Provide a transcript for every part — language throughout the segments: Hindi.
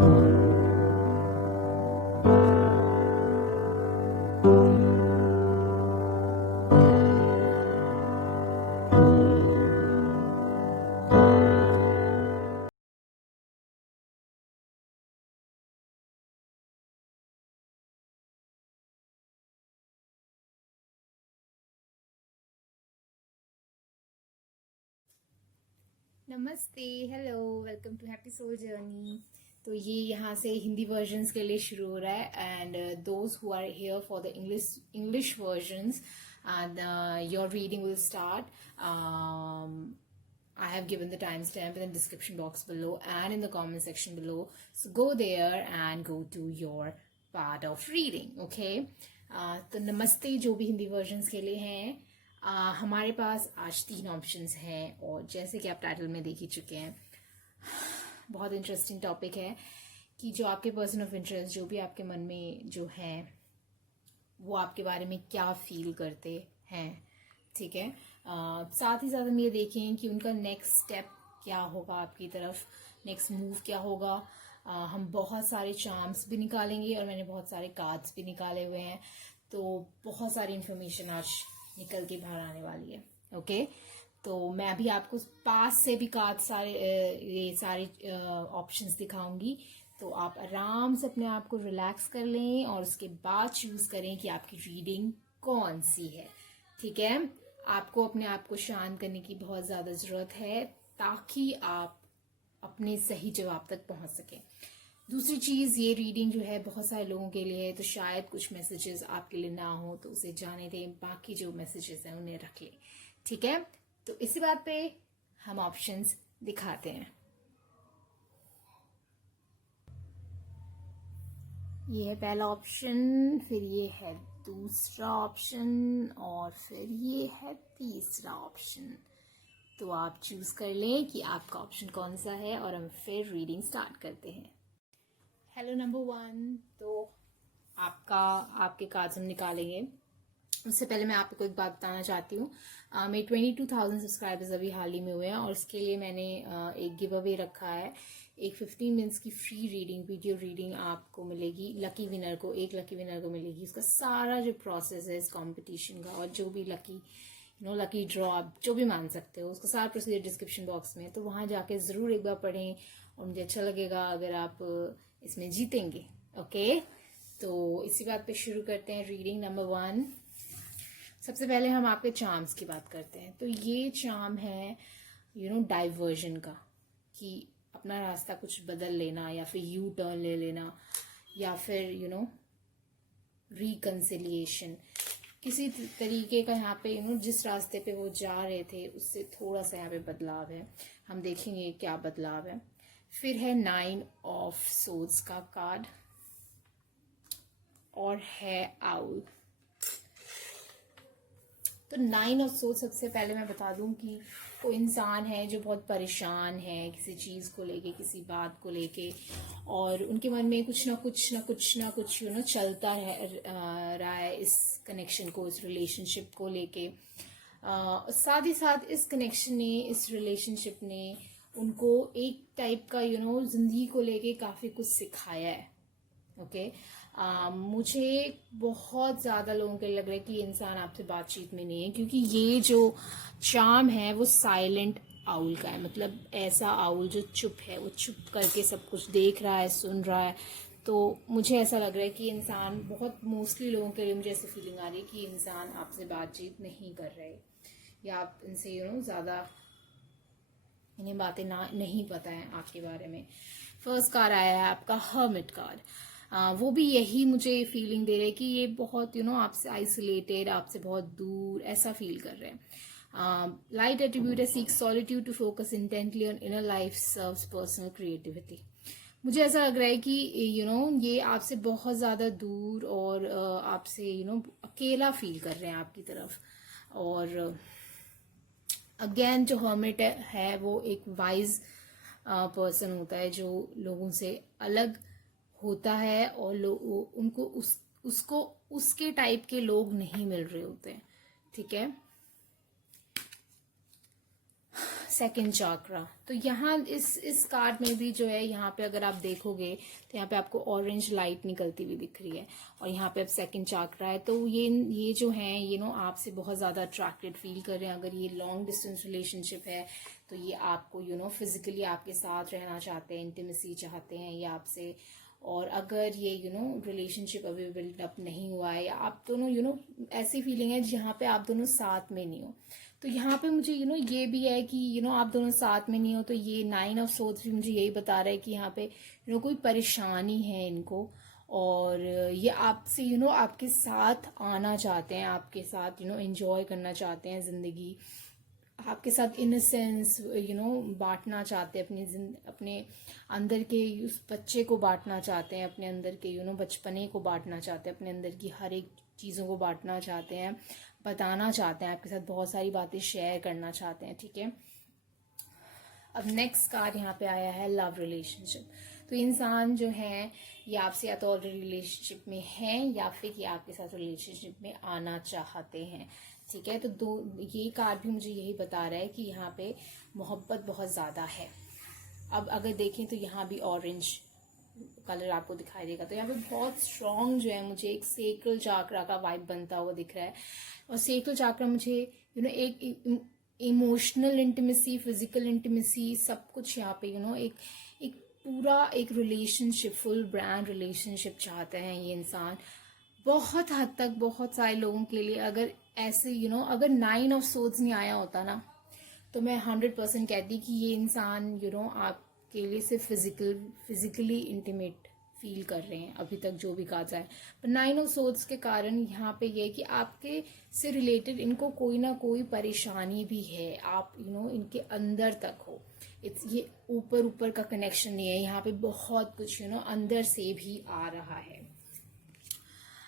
नमस्ते, hello, welcome to happy soul journey. तो ये यहाँ से हिंदी वर्जन्स के लिए शुरू हो रहा है and those who are here for the English versions and your reading will start. I have given the timestamp in the description box below and in the comment section below. So go there and go to your part of reading, okay? तो नमस्ते जो भी हिंदी वर्जन्स के लिए हैं, हमारे पास आज 3 ऑप्शंस हैं और जैसे कि आप टाइटल में देख ही चुके हैं, बहुत इंटरेस्टिंग टॉपिक है कि जो आपके पर्सन ऑफ इंटरेस्ट, जो भी आपके मन में जो हैं, वो आपके बारे में क्या फील करते हैं, ठीक है. साथ ही साथ हम ये देखें कि उनका नेक्स्ट स्टेप क्या होगा आपकी तरफ, नेक्स्ट मूव क्या होगा. हम बहुत सारे चार्म्स भी निकालेंगे और मैंने बहुत सारे कार्ड्स भी निकाले हुए हैं, तो बहुत सारी इन्फॉर्मेशन आज निकल के बाहर आने वाली है. ओके, तो मैं अभी आपको पास से भी कार्ड ये सारे ऑप्शंस दिखाऊंगी, तो आप आराम से अपने आप को रिलैक्स कर लें और उसके बाद चूज करें कि आपकी रीडिंग कौन सी है. ठीक है, आपको अपने आप को शांत करने की बहुत ज़्यादा ज़रूरत है ताकि आप अपने सही जवाब तक पहुंच सकें. दूसरी चीज़, ये रीडिंग जो है बहुत सारे लोगों के लिए है, तो शायद कुछ मैसेजेस आपके लिए ना हो, तो उसे जाने दें, बाकी जो मैसेजेस हैं उन्हें रख लें. ठीक है, तो इसी बात पे हम ऑप्शंस दिखाते हैं. ये है पहला ऑप्शन, फिर ये है दूसरा ऑप्शन और फिर ये है तीसरा ऑप्शन. तो आप चूज कर लें कि आपका ऑप्शन कौन सा है और हम फिर रीडिंग स्टार्ट करते हैं. हेलो नंबर 1, तो आपके कार्ड्स हम निकालेंगे. उससे पहले मैं आपको एक बात बताना चाहती हूँ. मेरे 22,000 सब्सक्राइबर्स अभी हाल ही में हुए हैं और उसके लिए मैंने एक गिव अवे रखा है. एक 15 मिनट्स की फ्री रीडिंग, वीडियो रीडिंग आपको मिलेगी. एक लकी विनर को मिलेगी. उसका सारा जो प्रोसेस है इस कंपटीशन का और जो भी लकी ड्रॉ आप जो भी मान सकते हो, उसका सारा प्रोसीजर डिस्क्रिप्शन बॉक्स में, तो वहां जाके जरूर एक बार पढ़ें और मुझे अच्छा लगेगा अगर आप इसमें जीतेंगे. ओके, तो इसी बात पे शुरू करते हैं रीडिंग नंबर 1. सबसे पहले हम आपके चार्म्स की बात करते हैं. तो ये चार्म है डाइवर्जन का, कि अपना रास्ता कुछ बदल लेना या फिर यू टर्न ले लेना या फिर रिकंसिलिएशन, किसी तरीके का यहाँ पे जिस रास्ते पे वो जा रहे थे उससे थोड़ा सा यहाँ पे बदलाव है. हम देखेंगे क्या बदलाव है. फिर है 9 ऑफ सोर्ड्स का कार्ड और है आउल. तो 9 ऑफ सोर्ड्स, सबसे पहले मैं बता दूं कि कोई इंसान है जो बहुत परेशान है किसी चीज को लेके, किसी बात को लेके, और उनके मन में कुछ ना कुछ चलता रहा है इस कनेक्शन को, इस रिलेशनशिप को लेके. साथ ही साथ इस कनेक्शन ने, इस रिलेशनशिप ने उनको एक टाइप का जिंदगी को लेके काफी कुछ सिखाया है. ओके, मुझे बहुत ज्यादा लोगों के लग रहा है कि ये इंसान आपसे बातचीत में नहीं है, क्योंकि ये जो चार्म है वो साइलेंट आउल का है. मतलब ऐसा आउल जो चुप है, वो चुप करके सब कुछ देख रहा है, सुन रहा है. तो मुझे ऐसा लग रहा है कि इंसान, बहुत मोस्टली लोगों के लिए मुझे ऐसी फीलिंग आ रही है कि इंसान आपसे बातचीत नहीं कर रहे या आप इनसे ज्यादा इन्हें बातें नहीं पता है आपके बारे में. फर्स्ट कार्ड आया है आपका हर्मिट कार्ड. वो भी यही मुझे फीलिंग दे रहे हैं कि ये बहुत आपसे आइसोलेटेड, आपसे बहुत दूर ऐसा फील कर रहे हैं. लाइट एट्रीब्यूट है, seek solitude to focus intently on inner life, serves personal creativity. मुझे ऐसा लग रहा है कि ये आपसे बहुत ज्यादा दूर और आपसे अकेला फील कर रहे हैं आपकी तरफ. और अगेन जो हर्मिट है वो एक वाइज पर्सन होता है जो लोगों से अलग होता है और उनको उसको उसके टाइप के लोग नहीं मिल रहे होते हैं. ठीक है, सेकंड चाक्रा। तो यहाँ इस कार्ड में भी जो है, यहाँ पे अगर आप देखोगे तो यहाँ पे आपको ऑरेंज लाइट निकलती हुई दिख रही है, और यहाँ पे अब सेकंड चाक्रा है। तो ये जो है आपसे बहुत ज़्यादा अट्रैक्टेड फील कर रहे हैं। अगर ये लॉन्ग डिस्टेंस रिलेशनशिप है तो ये आपको फिजिकली आपके साथ रहना चाहते हैं, इंटीमेसी चाहते हैं ये आपसे। और अगर ये रिलेशनशिप अभी बिल्ड अप नहीं हुआ है, या आप दोनों ऐसी फीलिंग है जहाँ पे आप दोनों साथ में नहीं हो, तो यहाँ पे मुझे ये भी है कि आप दोनों साथ में नहीं हो। तो ये 9 ऑफ सोर्ड्स भी मुझे यही बता रहा है कि यहाँ पे कोई परेशानी है इनको, और ये आपसे आपके साथ आना चाहते हैं, आपके साथ एंजॉय करना चाहते हैं ज़िंदगी, आपके साथ इनोसेंस बांटना चाहते हैं, अपने अंदर के उस बच्चे को बांटना चाहते हैं, अपने अंदर के बचपने को बांटना चाहते हैं, अपने अंदर की हर एक चीज़ों को बांटना चाहते हैं, बताना चाहते हैं, आपके साथ बहुत सारी बातें शेयर करना चाहते हैं। ठीक है, अब नेक्स्ट कार्ड यहाँ पे आया है लव रिलेशनशिप। तो इंसान जो है ये आपसे या तो ऑलरेडी रिलेशनशिप में है, या फिर ये आपके साथ रिलेशनशिप में आना चाहते हैं। ठीक है, तो ये कार्ड भी मुझे यही बता रहा है कि यहाँ पे मोहब्बत बहुत ज़्यादा है। अब अगर देखें तो यहाँ भी ऑरेंज कलर आपको दिखाई देगा। तो यहाँ पे बहुत स्ट्रॉन्ग जो है मुझे एक सेक्रल चाक्रा का वाइब बनता हुआ दिख रहा है। और सेक्रल चाक्रा मुझे एक इमोशनल इंटीमेसी, फिजिकल इंटीमेसी, सब कुछ यहाँ पे एक पूरा एक रिलेशनशिप, फुल ब्रांड रिलेशनशिप चाहते हैं ये इंसान। बहुत हद तक बहुत सारे लोगों के लिए अगर ऐसे अगर 9 ऑफ सोर्ड्स नहीं आया होता ना, तो मैं 100% कहती कि ये इंसान आपके लिए सिर्फ फिजिकली इंटीमेट फील कर रहे हैं अभी तक, जो भी कहा जाए। पर 9 ऑफ सोर्ड्स के कारण यहाँ पे ये कि आपके से रिलेटेड इनको कोई ना कोई परेशानी भी है, आप इनके अंदर तक हो। ये ऊपर का कनेक्शन नहीं है, यहाँ पे बहुत कुछ अंदर से भी आ रहा है।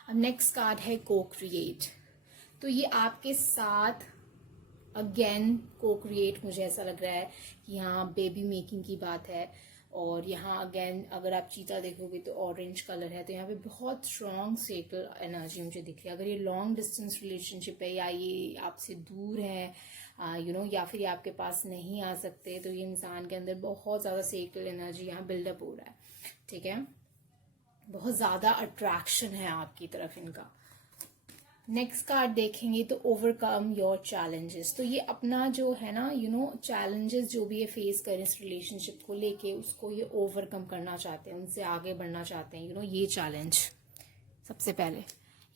अब नेक्स्ट कार्ड है को क्रिएट। तो ये आपके साथ अगेन को क्रिएट, मुझे ऐसा लग रहा है कि यहाँ बेबी मेकिंग की बात है। और यहाँ अगेन अगर आप चीता देखोगे तो ऑरेंज कलर है। तो यहाँ पे बहुत स्ट्रॉन्ग सेक्रल एनर्जी मुझे दिख रही है। अगर ये लॉन्ग डिस्टेंस रिलेशनशिप है, या ये आपसे दूर है या फिर ये आपके पास नहीं आ सकते, तो ये इंसान के अंदर बहुत ज़्यादा सेक्रल एनर्जी यहाँ बिल्डअप हो रहा है। ठीक है, बहुत ज़्यादा अट्रैक्शन है आपकी तरफ इनका। नेक्स्ट कार्ड देखेंगे तो ओवरकम योर चैलेंजेस। तो ये अपना जो है ना चैलेंजेस जो भी ये फेस करें इस रिलेशनशिप को लेके, उसको ये ओवरकम करना चाहते हैं, उनसे आगे बढ़ना चाहते हैं। ये चैलेंज, सबसे पहले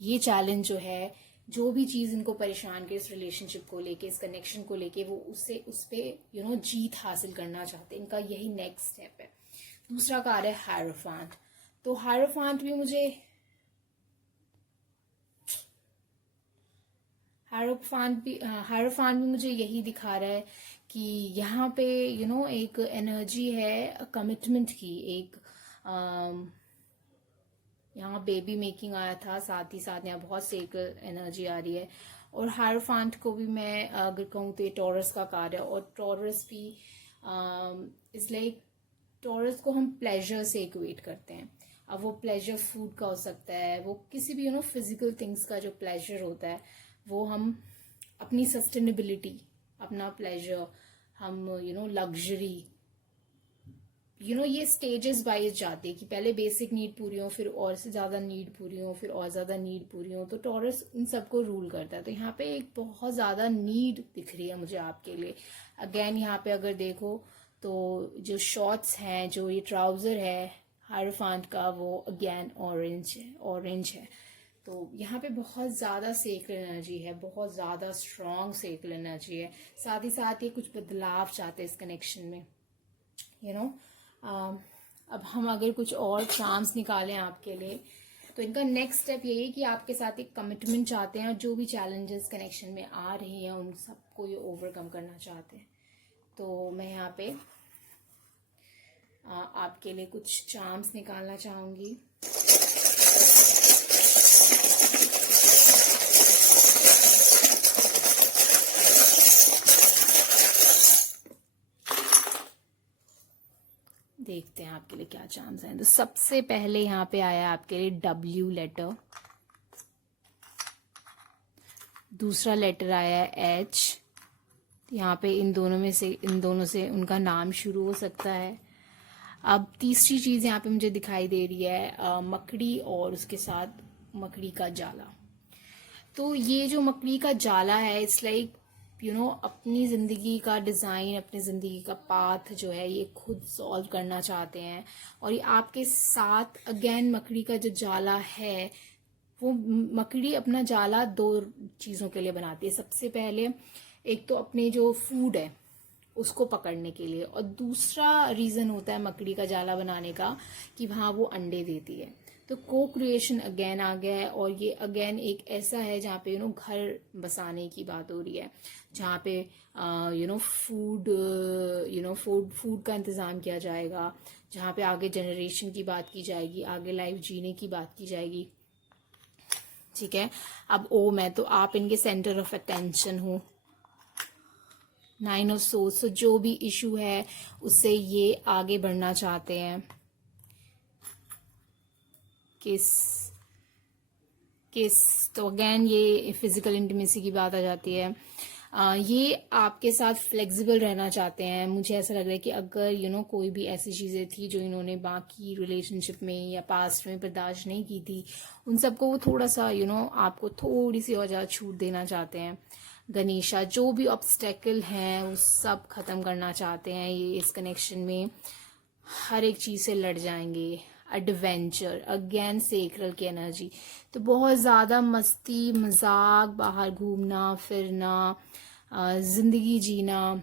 ये चैलेंज जो है, जो भी चीज़ इनको परेशान करे इस रिलेशनशिप को लेके, इस कनेक्शन को लेके, वो उस पे जीत हासिल करना चाहते हैं। इनका यही नेक्स्ट स्टेप है। दूसरा कार्ड है हायरोफांट। तो हायरोफांट भी मुझे यही दिखा रहा है कि यहाँ पे एक एनर्जी है कमिटमेंट की। एक यहाँ बेबी मेकिंग आया था, साथ ही साथ यहाँ बहुत सेक्रल एनर्जी आ रही है। और हायरोफांट को भी मैं अगर कहूँ तो ये टॉरस का कार्ड है। और टॉरस भी इज लाइक, टॉरस को हम प्लेजर से इक्वेट करते हैं। अब वो प्लेजर फूड का हो सकता है, वो किसी भी फिजिकल थिंग्स का जो प्लेजर होता है, वो हम अपनी सस्टेनेबिलिटी, अपना प्लेजर, हम लग्जरी, ये स्टेजेस वाइज जाते हैं कि पहले बेसिक नीड पूरी हो, फिर और से ज़्यादा नीड पूरी हो, फिर और ज़्यादा नीड पूरी हो। तो टॉरस इन सबको रूल करता है। तो यहाँ पे एक बहुत ज़्यादा नीड दिख रही है मुझे आपके लिए। अगेन यहाँ पे अगर देखो तो जो शॉर्ट्स हैं, जो ये ट्राउज़र है हायरोफांट का, वो अगेन ऑरेंज है। तो यहाँ पे बहुत ज़्यादा सेक्रल एनर्जी है, बहुत ज़्यादा स्ट्रॉन्ग सेक्रल एनर्जी है। साथ ही साथ ये कुछ बदलाव चाहते हैं इस कनेक्शन में। अब हम अगर कुछ और चार्म्स निकालें आपके लिए, तो इनका नेक्स्ट स्टेप यही है कि आपके साथ एक कमिटमेंट चाहते हैं, और जो भी चैलेंजेस कनेक्शन में आ रही हैं उन सबको ये ओवरकम करना चाहते हैं। तो मैं यहाँ पे आपके लिए कुछ चार्म्स निकालना चाहूँगी। देखते हैं आपके लिए क्या चार्म्स हैं। तो सबसे पहले यहाँ पे आया आपके लिए W लेटर, दूसरा लेटर आया है H, यहाँ पे इन दोनों से उनका नाम शुरू हो सकता है। अब तीसरी चीज़ यहाँ पे मुझे दिखाई दे रही है मकड़ी और उसके साथ मकड़ी का जाला। तो ये जो मकड़ी का जाला है, इट्स लाइक अपनी ज़िंदगी का डिज़ाइन, अपनी ज़िंदगी का पाथ जो है ये खुद सॉल्व करना चाहते हैं। और ये आपके साथ अगेन मकड़ी का जो जाला है, वो मकड़ी अपना जाला दो चीज़ों के लिए बनाती है। सबसे पहले एक तो अपने जो फूड है उसको पकड़ने के लिए, और दूसरा रीज़न होता है मकड़ी का जाला बनाने का कि वहाँ वो अंडे देती है। तो को क्रिएशन अगेन आ गया है, और ये अगेन एक ऐसा है जहाँ पे घर बसाने की बात हो रही है, जहाँ पे फूड का इंतज़ाम किया जाएगा, जहाँ पे आगे जनरेशन की बात की जाएगी, आगे लाइफ जीने की बात की जाएगी। ठीक है, अब मैं तो आप इनके सेंटर ऑफ अटेंशन हूँ। 9 ऑफ सोर्स, तो जो भी इशू है उससे ये आगे बढ़ना चाहते हैं। किस तो अगेन ये फिजिकल इंटीमेसी की बात आ जाती है। ये आपके साथ फ्लेक्सिबल रहना चाहते हैं। मुझे ऐसा लग रहा है कि अगर कोई भी ऐसी चीज़ें थी जो इन्होंने बाकी रिलेशनशिप में या पास्ट में बर्दाश्त नहीं की थी, उन सबको वो थोड़ा सा आपको थोड़ी सी और ज़्यादा छूट देना चाहते हैं। गणेशा, जो भी ऑब्स्टेकल हैं वो सब ख़त्म करना चाहते हैं ये इस कनेक्शन में। हर एक चीज़ से लड़ जाएंगे। एडवेंचर, अगेन सेक्रल की एनर्जी, तो बहुत ज़्यादा मस्ती मजाक, बाहर घूमना फिरना, ज़िंदगी जीना,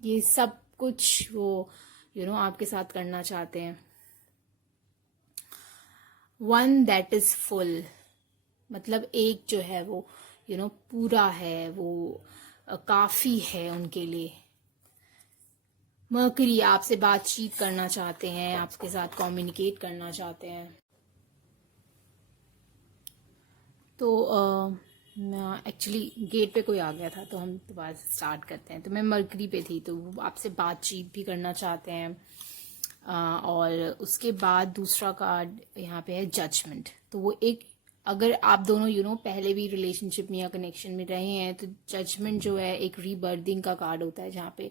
ये सब कुछ वो आपके साथ करना चाहते हैं। वन दैट इज़ फुल, मतलब एक जो है वो पूरा है, वो काफ़ी है उनके लिए। मर्करी आपसे बातचीत करना चाहते हैं, आपके साथ कम्युनिकेट करना चाहते हैं। तो एक्चुअली गेट पे कोई आ गया था तो हम दोबारा से स्टार्ट करते हैं। तो मैं मर्करी पे थी, तो वो आपसे बातचीत भी करना चाहते हैं। और उसके बाद दूसरा कार्ड यहाँ पे है जजमेंट। तो वो एक, अगर आप दोनों पहले भी रिलेशनशिप में या कनेक्शन में रहे हैं, तो जजमेंट जो है एक रीबर्थिंग का कार्ड होता है, जहाँ पे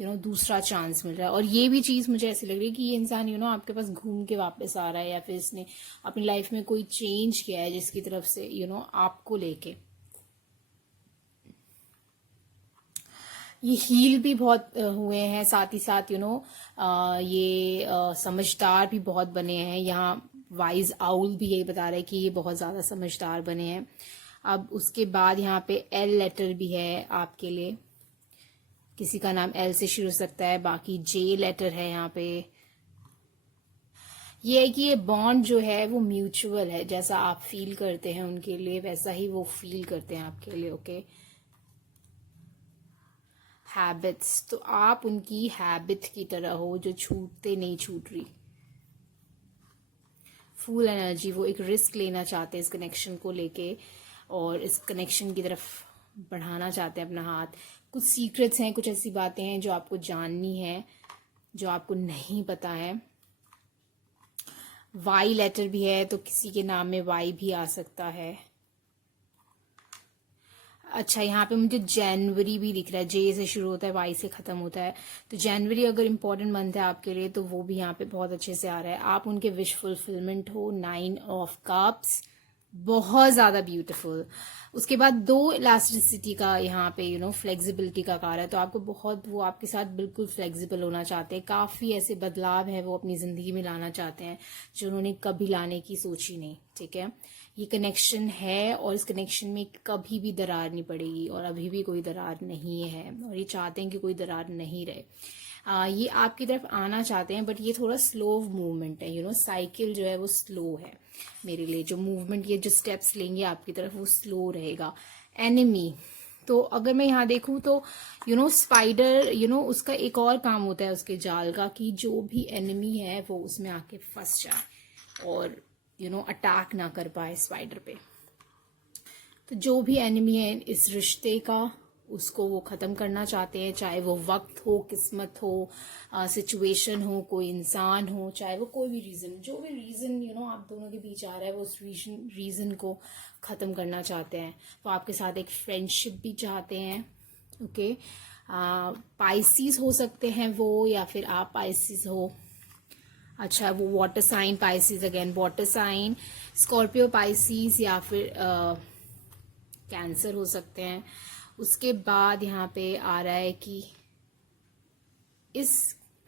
दूसरा चांस मिल रहा है। और ये भी चीज़ मुझे ऐसी लग रही है कि ये इंसान आपके पास घूम के वापस आ रहा है, या फिर इसने अपनी लाइफ में कोई चेंज किया है जिसकी तरफ से आपको लेके ये हील भी बहुत हुए हैं, साथ ही साथ ये समझदार भी बहुत बने हैं। यहाँ वाइज आउल भी यही बता रहा है कि ये बहुत ज़्यादा समझदार बने हैं। अब उसके बाद यहाँ पे एल लेटर भी है आपके लिए, किसी का नाम एल से शुरू हो सकता है। बाकी जे लेटर है यहाँ पे। ये है कि ये बॉन्ड जो है वो म्यूचुअल है, जैसा आप फील करते हैं उनके लिए वैसा ही वो फील करते हैं आपके लिए। ओके, हैबिट्स, तो आप उनकी हैबिट की तरह हो जो छूटते नहीं छूट रही। फुल एनर्जी, वो एक रिस्क लेना चाहते हैं इस कनेक्शन को लेके, और इस कनेक्शन की तरफ बढ़ाना चाहते हैं अपना हाथ। कुछ सीक्रेट्स हैं, कुछ ऐसी बातें हैं जो आपको जाननी है, जो आपको नहीं पता है। वाई लेटर भी है, तो किसी के नाम में वाई भी आ सकता है। अच्छा, यहाँ पे मुझे जनवरी भी दिख रहा है, जे से शुरू होता है, वाई से खत्म होता है। तो जनवरी अगर इम्पोर्टेंट मंथ है आपके लिए तो वो भी यहाँ पे बहुत अच्छे से आ रहा है। आप उनके विश फुलफिलमेंट हो। 9 ऑफ कप्स, बहुत ज़्यादा ब्यूटीफुल। उसके बाद 2 इलास्टिसिटी का यहाँ पे फ्लेक्सिबिलिटी का कार्ड है, तो आपको बहुत, वो आपके साथ बिल्कुल फ्लेक्सिबल होना चाहते हैं। काफ़ी ऐसे बदलाव है वो अपनी ज़िंदगी में लाना चाहते हैं जो उन्होंने कभी लाने की सोची नहीं। ठीक है, ये कनेक्शन है, और इस कनेक्शन में कभी भी दरार नहीं पड़ेगी, और अभी भी कोई दरार नहीं है, और ये चाहते हैं कि कोई दरार नहीं रहे। ये आपकी तरफ आना चाहते हैं, बट ये थोड़ा स्लो मूवमेंट है। साइकिल जो है वो स्लो है मेरे लिए। जो मूवमेंट, ये जो स्टेप्स लेंगे आपकी तरफ, वो स्लो रहेगा। एनिमी, तो अगर मैं यहाँ देखूँ तो स्पाइडर, उसका एक और काम होता है उसके जाल का, कि जो भी एनिमी है वो उसमें आके फंस जाए और अटैक ना कर पाए स्पाइडर पे। तो जो भी एनिमी है इस रिश्ते का, उसको वो ख़त्म करना चाहते हैं, चाहे वो वक्त हो, किस्मत हो, सिचुएशन हो, कोई इंसान हो, चाहे वो कोई भी रीज़न, जो भी रीज़न आप दोनों के बीच आ रहा है, वो उस रीज़न को ख़त्म करना चाहते हैं। तो आपके साथ एक फ्रेंडशिप भी चाहते हैं। ओके, पाइसिस हो सकते हैं वो, या फिर आप पाइसिस हो। अच्छा, वो water sign Pisces, again water sign, Scorpio Pisces, या फिर कैंसर हो सकते हैं। उसके बाद यहाँ पे आ रहा है कि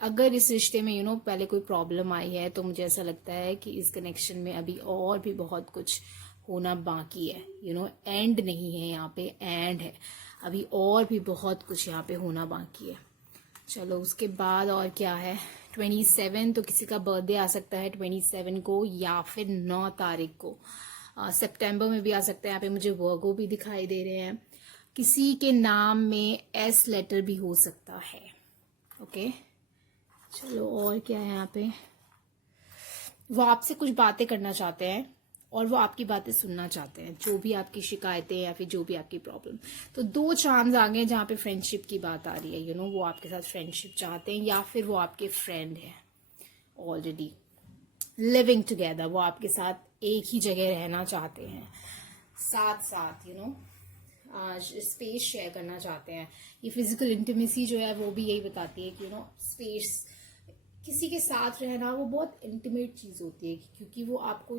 अगर इस रिश्ते में पहले कोई प्रॉब्लम आई है, तो मुझे ऐसा लगता है कि इस कनेक्शन में अभी और भी बहुत कुछ होना बाकी है। एंड नहीं है यहाँ पे, एंड है। अभी और भी बहुत कुछ यहाँ पे होना बाकी है। चलो उसके बाद और क्या है, 27, तो किसी का बर्थडे आ सकता है 27 को, या फिर 9 तारीख को। सितंबर में भी आ सकता है। यहाँ पे मुझे वर्गो भी दिखाई दे रहे हैं। किसी के नाम में एस लेटर भी हो सकता है। ओके, चलो और क्या है यहाँ पे, वो आपसे कुछ बातें करना चाहते हैं और वो आपकी बातें सुनना चाहते हैं, जो भी आपकी शिकायतें या फिर जो भी आपकी प्रॉब्लम। तो 2 चांद आ गए जहाँ पे फ्रेंडशिप की बात आ रही है। वो आपके साथ फ्रेंडशिप चाहते हैं, या फिर वो आपके फ्रेंड है ऑलरेडी लिविंग टुगेदर। वो आपके साथ एक ही जगह रहना चाहते हैं, साथ साथ स्पेस शेयर करना चाहते हैं। ये फिजिकल इंटीमेसी जो है वो भी यही बताती है कि स्पेस, किसी के साथ रहना वो बहुत इंटीमेट चीज होती है, क्योंकि वो आपको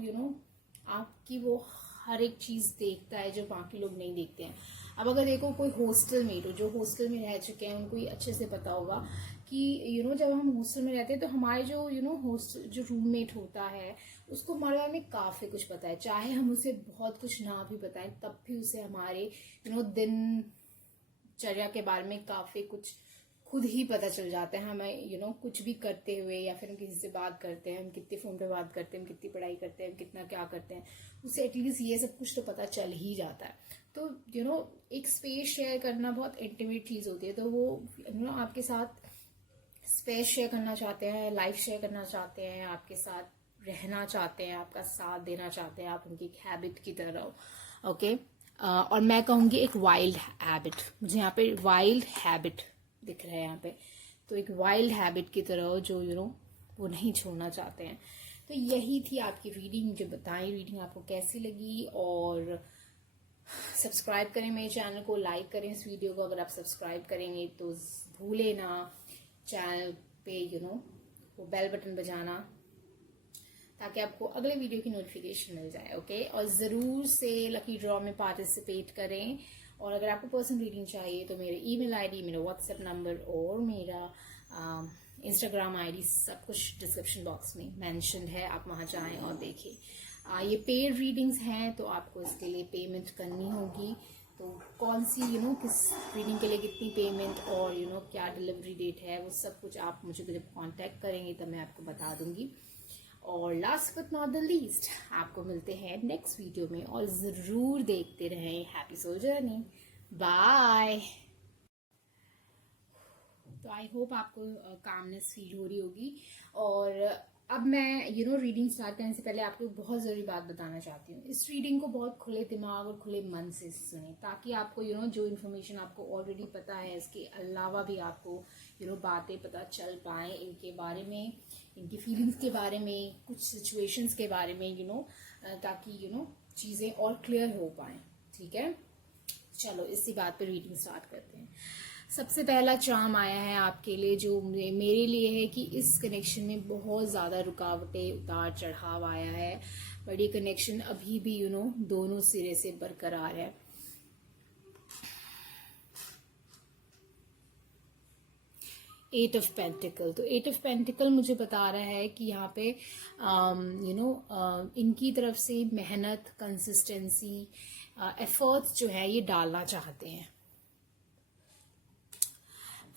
आपकी वो हर एक चीज देखता है जो बाकी लोग नहीं देखते हैं। अब अगर देखो कोई हॉस्टल मेट हो, जो हॉस्टल में रह चुके हैं, उनको ये अच्छे से पता होगा कि जब हम हॉस्टल में रहते हैं तो हमारे जो हॉस्टल जो रूममेट होता है उसको हमारे बारे में काफी कुछ पता है। चाहे हम उसे बहुत कुछ ना भी बताएं, तब भी उसे हमारे दिनचर्या के बारे में काफी कुछ खुद ही पता चल जाता है। हमें कुछ भी करते हुए, या फिर हम किसी से बात करते हैं, हम कितने फोन पे बात करते हैं, हम कितनी पढ़ाई करते हैं, हम कितना क्या करते हैं, उससे एटलीस्ट ये सब कुछ तो पता चल ही जाता है। तो एक स्पेस शेयर करना बहुत इंटीमेट चीज होती है। तो वो आपके साथ स्पेस शेयर करना चाहते हैं, लाइफ शेयर करना चाहते हैं, आपके साथ रहना चाहते हैं, आपका साथ देना चाहते हैं, आप उनकी एक हैबिट की तरह हो। ओके, और मैं कहूंगी एक वाइल्ड हैबिट। मुझे यहाँ पे वाइल्ड हैबिट दिख रहा है यहाँ पे। तो एक वाइल्ड हैबिट की तरह जो वो नहीं छोड़ना चाहते हैं। तो यही थी आपकी रीडिंग। मुझे बताएं रीडिंग आपको कैसी लगी, और सब्सक्राइब करें मेरे चैनल को, लाइक करें इस वीडियो को। अगर आप सब्सक्राइब करेंगे तो भूले ना चैनल पे वो बेल बटन बजाना, ताकि आपको अगले वीडियो की नोटिफिकेशन मिल जाए। ओके, और जरूर से लकी ड्रॉ में पार्टिसिपेट करें। और अगर आपको पर्सनल रीडिंग चाहिए तो मेरे ईमेल आईडी, मेरा व्हाट्सएप नंबर और मेरा इंस्टाग्राम आईडी सब कुछ डिस्क्रिप्शन बॉक्स में मेंशन है। आप वहां जाएं और देखें। ये पेड रीडिंग्स हैं, तो आपको इसके लिए पेमेंट करनी होगी। तो कौन सी किस रीडिंग के लिए कितनी पेमेंट, और क्या डिलीवरी डेट है, वो सब कुछ आप मुझे जब कांटेक्ट करेंगे तब मैं आपको बता दूंगी। और last but not the least, आपको मिलते हैं नेक्स्ट वीडियो में, और जरूर देखते रहें हैप्पी सोल जर्नी। बाय। तो आई होप आपको कामनेस फील हो रही होगी। और अब मैं रीडिंग स्टार्ट करने से पहले आपको बहुत जरूरी बात बताना चाहती हूँ। इस रीडिंग को बहुत खुले दिमाग और खुले मन से सुने, ताकि आपको जो इन्फॉर्मेशन आपको ऑलरेडी पता है, इसके अलावा भी आपको बातें पता चल पाए इनके बारे में, इनकी फीलिंग्स के बारे में, कुछ सिचुएशंस के बारे में ताकि चीजें और क्लियर हो पाए। ठीक है, चलो इसी बात पे रीडिंग स्टार्ट करते हैं। सबसे पहला चार्म आया है आपके लिए, जो मेरे लिए है कि इस कनेक्शन में बहुत ज्यादा रुकावटें, उतार चढ़ाव आया है, बट ये कनेक्शन अभी भी दोनों सिरे से बरकरार है। Eight of pentacle. तो एट ऑफ पेंटिकल मुझे बता रहा है कि यहाँ पे इनकी तरफ से मेहनत, कंसिस्टेंसी, एफर्ट्स जो है ये डालना चाहते हैं।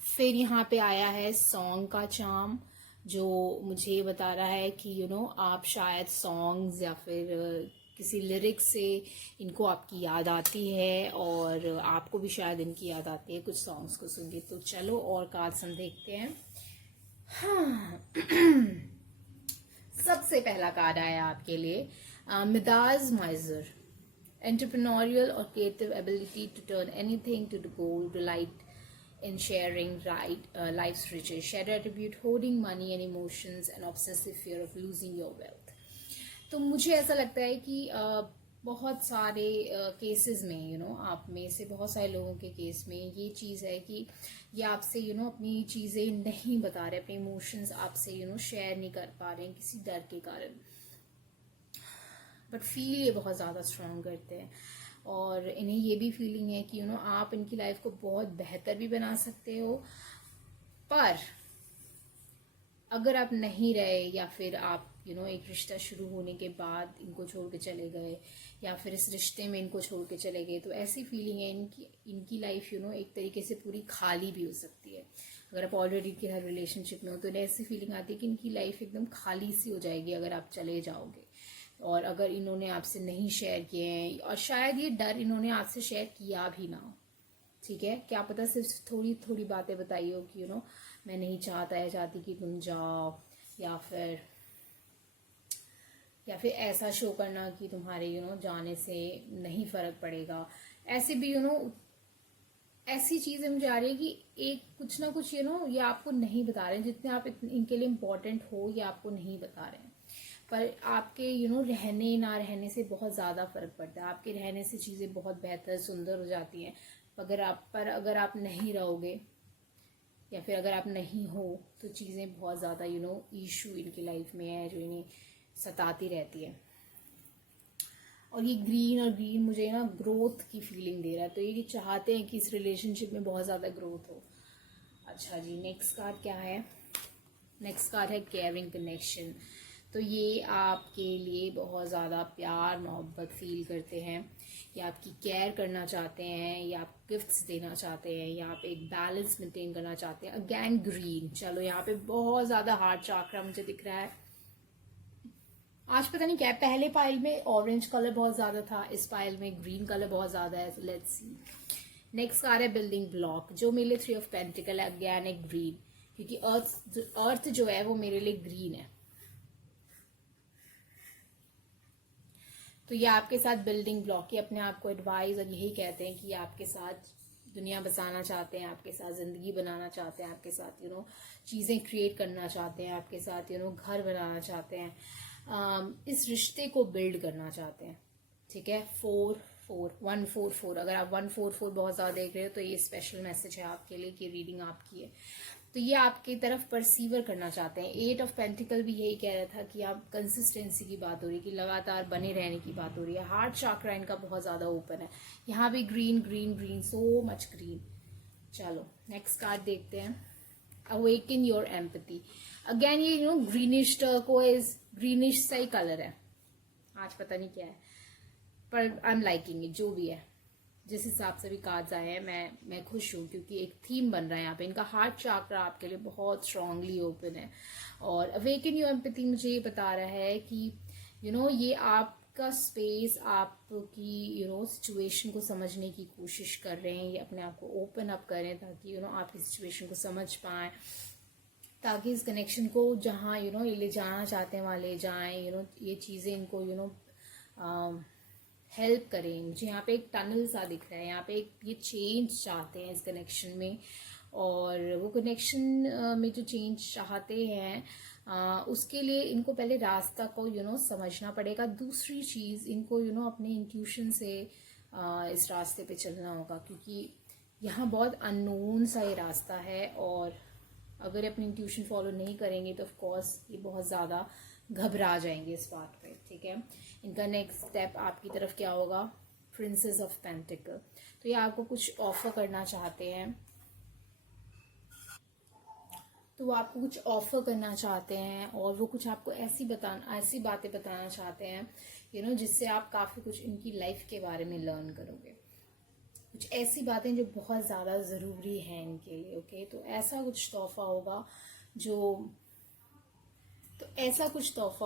फिर यहाँ पे आया है सॉन्ग का चार्म, जो मुझे बता रहा है कि आप शायद सॉन्ग्स या फिर किसी लिरिक्स से इनको आपकी याद आती है, और आपको भी शायद इनकी याद आती है कुछ सॉन्ग्स को सुन के। तो चलो और कार्ड्स हम देखते हैं। हाँ सबसे पहला कार्ड आया आपके लिए मिदाज माइजर। एंटरप्रेन्योरियल और creative ability to turn anything to the goal, relight in sharing life's riches. Shadow attribute holding money and emotions and obsessive fear of losing your wealth. तो मुझे ऐसा लगता है कि बहुत सारे केसेस में आप में से बहुत सारे लोगों के केस में ये चीज़ है कि ये आपसे अपनी चीज़ें नहीं बता रहे, अपने इमोशंस आपसे शेयर नहीं कर पा रहे हैं किसी डर के कारण, बट फील ये बहुत ज़्यादा स्ट्रांग करते हैं। और इन्हें ये भी फीलिंग है कि आप इनकी लाइफ को बहुत बेहतर भी बना सकते हो, पर अगर आप नहीं रहे या फिर आप एक रिश्ता शुरू होने के बाद इनको छोड़ के चले गए या फिर इस रिश्ते में इनको छोड़ के चले गए, तो ऐसी फीलिंग है इनकी लाइफ एक तरीके से पूरी खाली भी हो सकती है। अगर आप ऑलरेडी के हर रिलेशनशिप में हो तो ऐसी फीलिंग आती है कि इनकी लाइफ एकदम खाली सी हो जाएगी अगर आप चले जाओगे, और अगर इन्होंने आपसे नहीं शेयर किए हैं, और शायद ये डर इन्होंने आपसे शेयर किया भी ना हो, ठीक है, क्या पता सिर्फ थोड़ी थोड़ी बातें बताई हो कि मैं नहीं चाहता या चाहती कि तुम जाओ, या फिर ऐसा शो करना कि तुम्हारे जाने से नहीं फर्क पड़ेगा। ऐसे भी ऐसी चीजें मुझे आ रही है कि एक कुछ ना कुछ ये आपको नहीं बता रहे हैं, जितने आप इनके लिए इम्पोर्टेंट हो ये आपको नहीं बता रहे हैं, पर आपके रहने ना रहने से बहुत ज़्यादा फर्क पड़ता है। आपके रहने से चीज़ें बहुत बेहतर सुंदर हो जाती हैं, अगर आप नहीं रहोगे या फिर अगर आप नहीं हो तो चीज़ें बहुत ज़्यादा इशू इनकी लाइफ में है जो इन्हें सताती रहती है। और ये ग्रीन मुझे ग्रोथ की फीलिंग दे रहा है, तो ये चाहते हैं कि इस रिलेशनशिप में बहुत ज़्यादा ग्रोथ हो। अच्छा जी, नेक्स्ट कार्ड क्या है? नेक्स्ट कार्ड है केयरिंग कनेक्शन। तो ये आपके लिए बहुत ज़्यादा प्यार मोहब्बत फील करते हैं, या आपकी केयर करना चाहते हैं, या आप गिफ्ट्स देना चाहते हैं, या आप एक बैलेंस मेंटेन करना चाहते हैं। अगेन ग्रीन, चलो यहाँ पे बहुत ज़्यादा हार्ट चाक्रा मुझे दिख रहा है। आज पता नहीं क्या, पहले पाइल में ऑरेंज कलर बहुत ज़्यादा था, इस पाइल में ग्रीन कलर बहुत ज़्यादा है। Let's see. नेक्स्ट कार्ड है बिल्डिंग ब्लॉक, जो मेरे लिए 3 ऑफ पेंटिकल है। अगेन है ग्रीन, क्योंकि अर्थ जो है वो मेरे लिए ग्रीन है। तो ये आपके साथ बिल्डिंग ब्लॉक, ये अपने आप को एडवाइस और यही कहते हैं कि आपके साथ दुनिया बसाना चाहते हैं, आपके साथ ज़िंदगी बनाना चाहते हैं, आपके साथ चीज़ें क्रिएट करना चाहते हैं, आपके साथ घर बनाना चाहते हैं, इस रिश्ते को बिल्ड करना चाहते हैं। ठीक है, 144, अगर आप 144 बहुत ज़्यादा देख रहे हो तो ये स्पेशल मैसेज है आपके लिए कि रीडिंग आपकी है। तो ये आपकी तरफ परसीवर करना चाहते हैं। 8 ऑफ पेंटिकल भी यही कह रहा था कि आप कंसिस्टेंसी की बात हो रही है, कि लगातार बने रहने की बात हो रही है। हार्ट चक्रा इनका बहुत ज़्यादा ओपन है, यहाँ भी green green green, so much green. चलो नेक्स्ट कार्ड देखते हैं, अवेकन योर एम्पैथी। अगेन ये ग्रीनिश टर्कोइज, ग्रीनिश सा ही कलर है, आज पता नहीं क्या है, पर आई एम लाइकिंग इट, जो भी है, जिस हिसाब से भी कार्ड्स आए हैं मैं खुश हूँ, क्योंकि एक थीम बन रहा है यहाँ पे। इनका हार्ट चक्रा आपके लिए बहुत स्ट्रांगली ओपन है, और अवेकन योर एम्पैथी मुझे ये बता रहा है कि ये आपका स्पेस, आपकी सिचुएशन को समझने की कोशिश कर रहे हैं, ये अपने आप को ओपन अप करें ताकि आपकी सिचुएशन को समझ पाएं, ताकि इस कनेक्शन को जहाँ ये ले जाना चाहते हैं वहाँ ले जाएं। ये चीज़ें इनको हेल्प करें। मुझे यहाँ पे एक टनल सा दिख रहा है, यहाँ पे एक ये चेंज चाहते हैं इस कनेक्शन में, और वो कनेक्शन में जो चेंज चाहते हैं उसके लिए इनको पहले रास्ता को समझना पड़ेगा। दूसरी चीज़, इनको अपने इंट्यूशन से इस रास्ते पे चलना होगा, क्योंकि यहाँ बहुत अननोन सा ये रास्ता है, और अगर अपनी इंट्यूशन फॉलो नहीं करेंगे तो ऑफ कोर्स ये बहुत ज़्यादा घबरा जाएंगे इस बात पे। ठीक है, इनका नेक्स्ट स्टेप आपकी तरफ क्या होगा? Princess of pentacle. तो ये आपको कुछ ऑफर करना चाहते हैं, तो वो आपको कुछ ऑफर करना चाहते हैं, और वो कुछ आपको ऐसी बातें बताना चाहते हैं जिससे आप काफ़ी कुछ इनकी लाइफ के बारे में लर्न करोगे। कुछ ऐसी बातें जो बहुत ज़्यादा ज़रूरी हैं इनके लिए। ओके, तो ऐसा कुछ तोहफा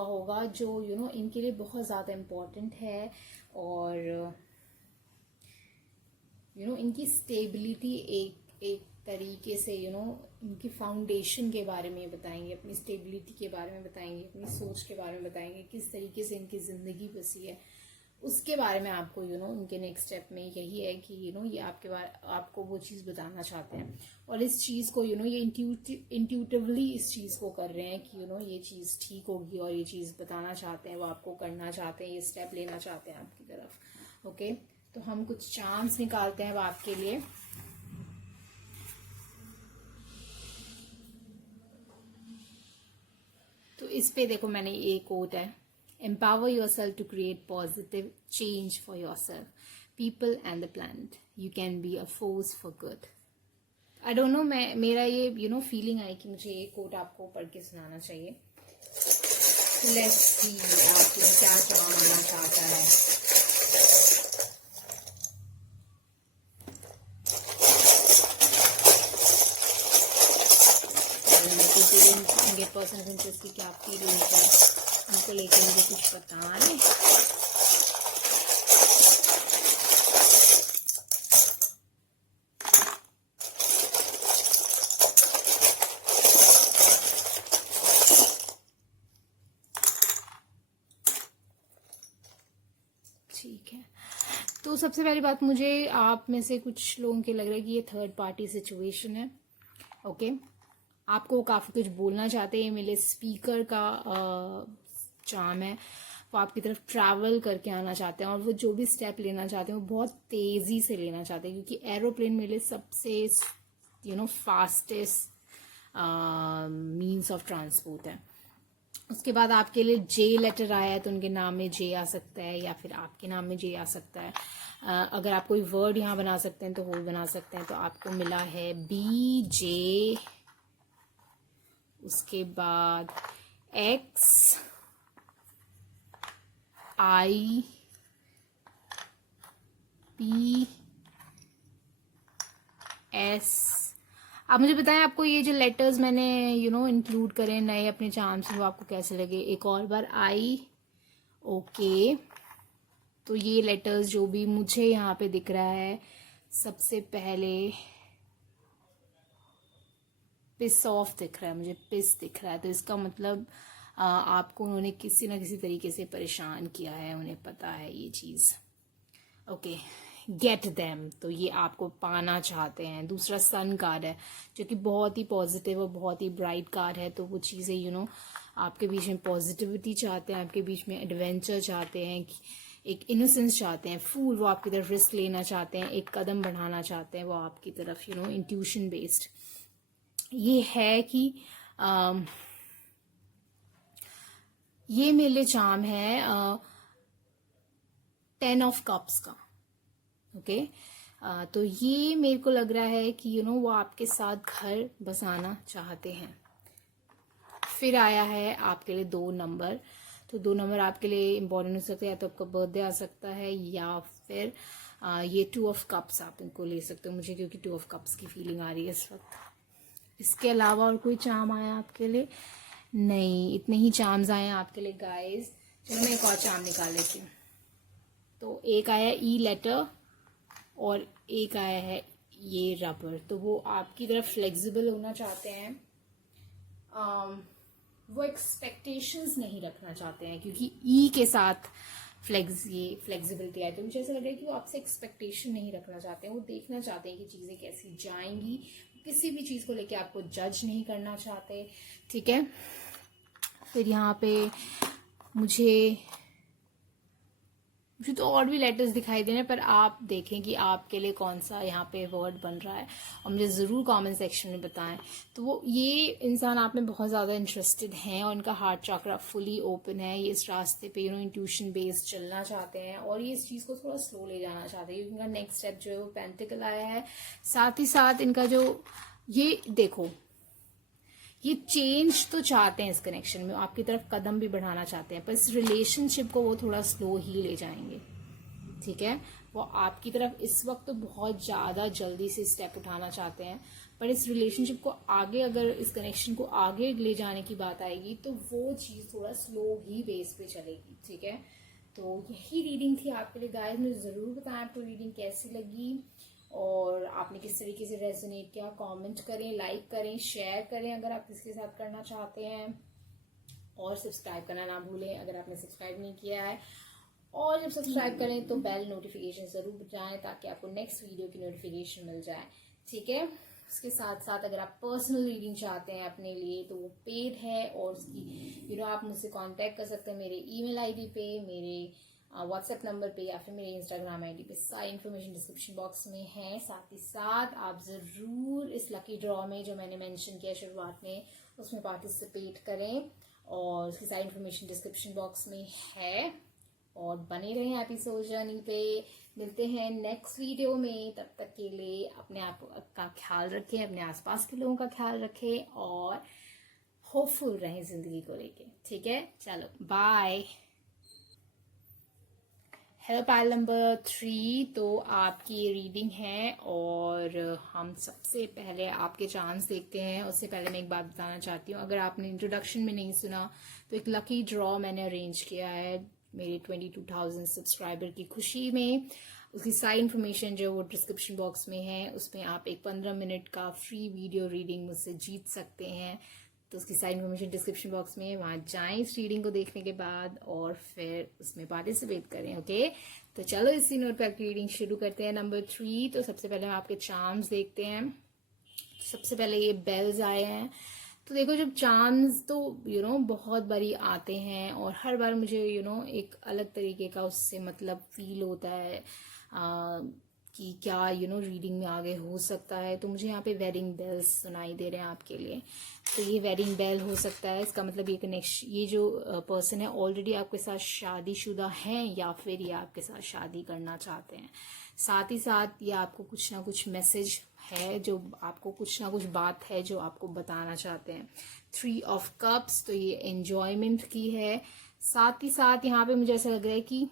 होगा जो इनके लिए बहुत ज़्यादा इम्पोर्टेंट है, और इनकी स्टेबिलिटी एक तरीके से इनकी फाउंडेशन के बारे में बताएंगे, अपनी स्टेबिलिटी के बारे में बताएंगे, अपनी सोच के बारे में बताएंगे, किस तरीके से इनकी ज़िंदगी बसी है, उसके बारे में आपको उनके नेक्स्ट स्टेप में यही है कि ये आपको वो चीज़ बताना चाहते हैं, और इस चीज़ को ये इंट्यूटिवली इस चीज़ को कर रहे हैं कि ये चीज़ ठीक होगी, और ये चीज़ बताना चाहते हैं, वो आपको करना चाहते हैं, ये स्टेप लेना चाहते हैं आपकी तरफ। ओके, तो हम कुछ चांस निकालते हैं अब आपके लिए। तो इस पे देखो मैंने ये कोट है, empower yourself to create positive change for yourself, people and the planet. You can be a force for good. I don't know, मेरा ये फीलिंग आई कि मुझे ये कोट आपको पढ़ के सुनाना चाहिए। Let's see आपको क्या जवाब आना चाहता है। पर्सन इंटरेस्ट की क्या फीलिंग है उनको लेकर मुझे कुछ बताएं। ठीक है, तो सबसे पहली बात, मुझे आप में से कुछ लोगों के लग रहा है कि ये थर्ड पार्टी सिचुएशन है। ओके, आपको काफ़ी कुछ बोलना चाहते हैं, मेरे स्पीकर का चाम है, वो आपकी तरफ ट्रैवल करके आना चाहते हैं, और वो जो भी स्टेप लेना चाहते हैं वो बहुत तेज़ी से लेना चाहते हैं, क्योंकि एरोप्लेन मेरे लिए सबसे फास्टेस्ट मीन्स ऑफ ट्रांसपोर्ट है। उसके बाद आपके लिए जे लेटर आया है, तो उनके नाम में जे आ सकता है, या फिर आपके नाम में जे आ सकता है। अगर आप कोई वर्ड यहाँ बना सकते हैं तो होल बना सकते हैं। तो आपको मिला है बी जे, उसके बाद एक्स आई पी एस। आप मुझे बताएं आपको ये जो लेटर्स मैंने इंक्लूड करें नए अपने चार्म्स में, वो आपको कैसे लगे। एक और बार आई, ओके, तो ये लेटर्स जो भी मुझे यहाँ पे दिख रहा है, सबसे पहले पिस ऑफ दिख रहा है, मुझे पिस दिख रहा है, तो इसका मतलब आपको उन्होंने किसी ना किसी तरीके से परेशान किया है, उन्हें पता है ये चीज़। ओके, गेट देम, तो ये आपको पाना चाहते हैं। दूसरा सन कार्ड है, जो कि बहुत ही पॉजिटिव और बहुत ही ब्राइट कार्ड है, तो वो चीज़ें आपके बीच में पॉजिटिविटी चाहते हैं, आपके बीच में एडवेंचर चाहते हैं, एक इनोसेंस चाहते हैं, फूल वो आपकी तरफ रिस्क लेना चाहते हैं, एक कदम बढ़ाना चाहते हैं वो आपकी तरफ, इंट्यूशन बेस्ड। ये है कि ये मेरे चार्म है 10 ऑफ कप्स का। ओके, तो ये मेरे को लग रहा है कि वो आपके साथ घर बसाना चाहते हैं। फिर आया है आपके लिए 2 नंबर, तो 2 नंबर आपके लिए इम्पोर्टेंट हो सकते हैं, या तो आपका बर्थडे आ सकता है, या फिर ये 2 ऑफ कप्स आप इनको ले सकते हो मुझे, क्योंकि 2 ऑफ कप्स की फीलिंग आ रही है इस वक्त। इसके अलावा और कोई चार्म आया आपके लिए? नहीं, इतने ही चार्म्स आए हैं आपके लिए गाइस। चलो मैं एक और चार्म निकाल लेती हूँ। तो एक आया ई लेटर, और एक आया है ये रबर, तो वो आपकी तरफ फ्लेक्सिबल होना चाहते हैं। वो एक्सपेक्टेशंस नहीं रखना चाहते हैं, क्योंकि ई के साथ ये फ्लेक्सिबिलिटी आई, तो मुझे ऐसा लग रहा है कि वो आपसे एक्सपेक्टेशन नहीं रखना चाहते हैं। वो देखना चाहते हैं कि चीज़ें कैसी जाएंगी, किसी भी चीज़ को लेके आपको जज नहीं करना चाहते। ठीक है, फिर यहाँ पे मुझे तो और भी लेटर्स दिखाई दे रहे हैं, पर आप देखें कि आपके लिए कौन सा यहाँ पे वर्ड बन रहा है, और मुझे ज़रूर कमेंट सेक्शन में बताएं। तो वो ये इंसान आप में बहुत ज़्यादा इंटरेस्टेड हैं, और इनका हार्ट चक्र फुली ओपन है। ये इस रास्ते पे इंट्यूशन बेस्ड चलना चाहते हैं, और ये इस चीज़ को थोड़ा स्लो ले जाना चाहते हैं, क्योंकि इनका नेक्स्ट स्टेप जो है वो पेंटिकल आया है। साथ ही साथ इनका जो ये देखो, ये चेंज तो चाहते हैं इस कनेक्शन में, आपकी तरफ कदम भी बढ़ाना चाहते हैं, पर इस रिलेशनशिप को वो थोड़ा स्लो ही ले जाएंगे। ठीक है, वो आपकी तरफ इस वक्त तो बहुत ज़्यादा जल्दी से स्टेप उठाना चाहते हैं, पर इस रिलेशनशिप को आगे, अगर इस कनेक्शन को आगे ले जाने की बात आएगी, तो वो चीज़ थोड़ा स्लो ही बेस पे चलेगी। ठीक है, तो यही रीडिंग थी आपके लिए गाइस। मुझे ज़रूर बताएं आपको रीडिंग कैसी लगी, और आपने किस तरीके से रेजोनेट किया। कमेंट करें, लाइक करें, शेयर करें अगर आप किसके साथ करना चाहते हैं, और सब्सक्राइब करना ना भूलें अगर आपने सब्सक्राइब नहीं किया है। और जब सब्सक्राइब करें तो बेल नोटिफिकेशन जरूर बजाएं ताकि आपको नेक्स्ट वीडियो की नोटिफिकेशन मिल जाए, ठीक है। उसके साथ साथ अगर आप पर्सनल रीडिंग चाहते हैं अपने लिए तो वो पेड है, और उसकी आप मुझसे कांटेक्ट कर सकते हैं मेरे ईमेल आईडी पे, मेरे व्हाट्सएप नंबर पे, या फिर मेरे इंस्टाग्राम आईडी पे। सारी इन्फॉर्मेशन डिस्क्रिप्शन बॉक्स में है। साथ ही साथ आप ज़रूर इस लकी ड्रॉ में जो मैंने मेंशन किया शुरुआत में उसमें पार्टिसिपेट करें, और उसकी सारी इन्फॉर्मेशन डिस्क्रिप्शन बॉक्स में है। और बने रहें हैप्पी सोल जर्नी पे। मिलते हैं नेक्स्ट वीडियो में, तब तक के लिए अपने आप का ख्याल रखें, अपने आसपास के लोगों का ख्याल रखें, और होपफुल रहें जिंदगी को लेके, ठीक है। चलो बाय। हेलो पाइल नंबर 3, तो आपकी ये रीडिंग है, और हम सबसे पहले आपके चांस देखते हैं। उससे पहले मैं एक बात बताना चाहती हूँ, अगर आपने इंट्रोडक्शन में नहीं सुना तो एक लकी ड्रॉ मैंने अरेंज किया है मेरे 22,000 सब्सक्राइबर की खुशी में। उसकी सारी इन्फॉर्मेशन जो वो डिस्क्रिप्शन बॉक्स में है, उसमें आप एक 15 मिनट का फ्री वीडियो रीडिंग मुझसे जीत सकते हैं। तो उसकी सारी इन्फॉर्मेशन डिस्क्रिप्शन बॉक्स में, वहाँ जाएं इस रीडिंग को देखने के बाद, और फिर उसमें पार्टिसिपेट करें, ओके। तो चलो इसी नोट पर आपकी रीडिंग शुरू करते हैं। नंबर 3, तो सबसे पहले हम आपके चार्म्स देखते हैं। सबसे पहले ये बेल्स आए हैं। तो देखो, जब चार्म्स तो बहुत बारी आते हैं, और हर बार मुझे एक अलग तरीके का उससे मतलब फील होता है कि क्या रीडिंग में आगे हो सकता है। तो मुझे यहाँ पे वेडिंग बेल्स सुनाई दे रहे हैं आपके लिए। तो ये वेडिंग बेल हो सकता है, इसका मतलब ये कनेक्शन, ये जो पर्सन है ऑलरेडी आपके साथ शादीशुदा हैं, या फिर ये आपके साथ शादी करना चाहते हैं। साथ ही साथ ये आपको कुछ ना कुछ मैसेज है, जो आपको कुछ ना कुछ बात है जो आपको बताना चाहते हैं। 3 ऑफ कप्स, तो ये एंजॉयमेंट की है। साथ ही साथ यहाँ पे मुझे ऐसा लग रहा है कि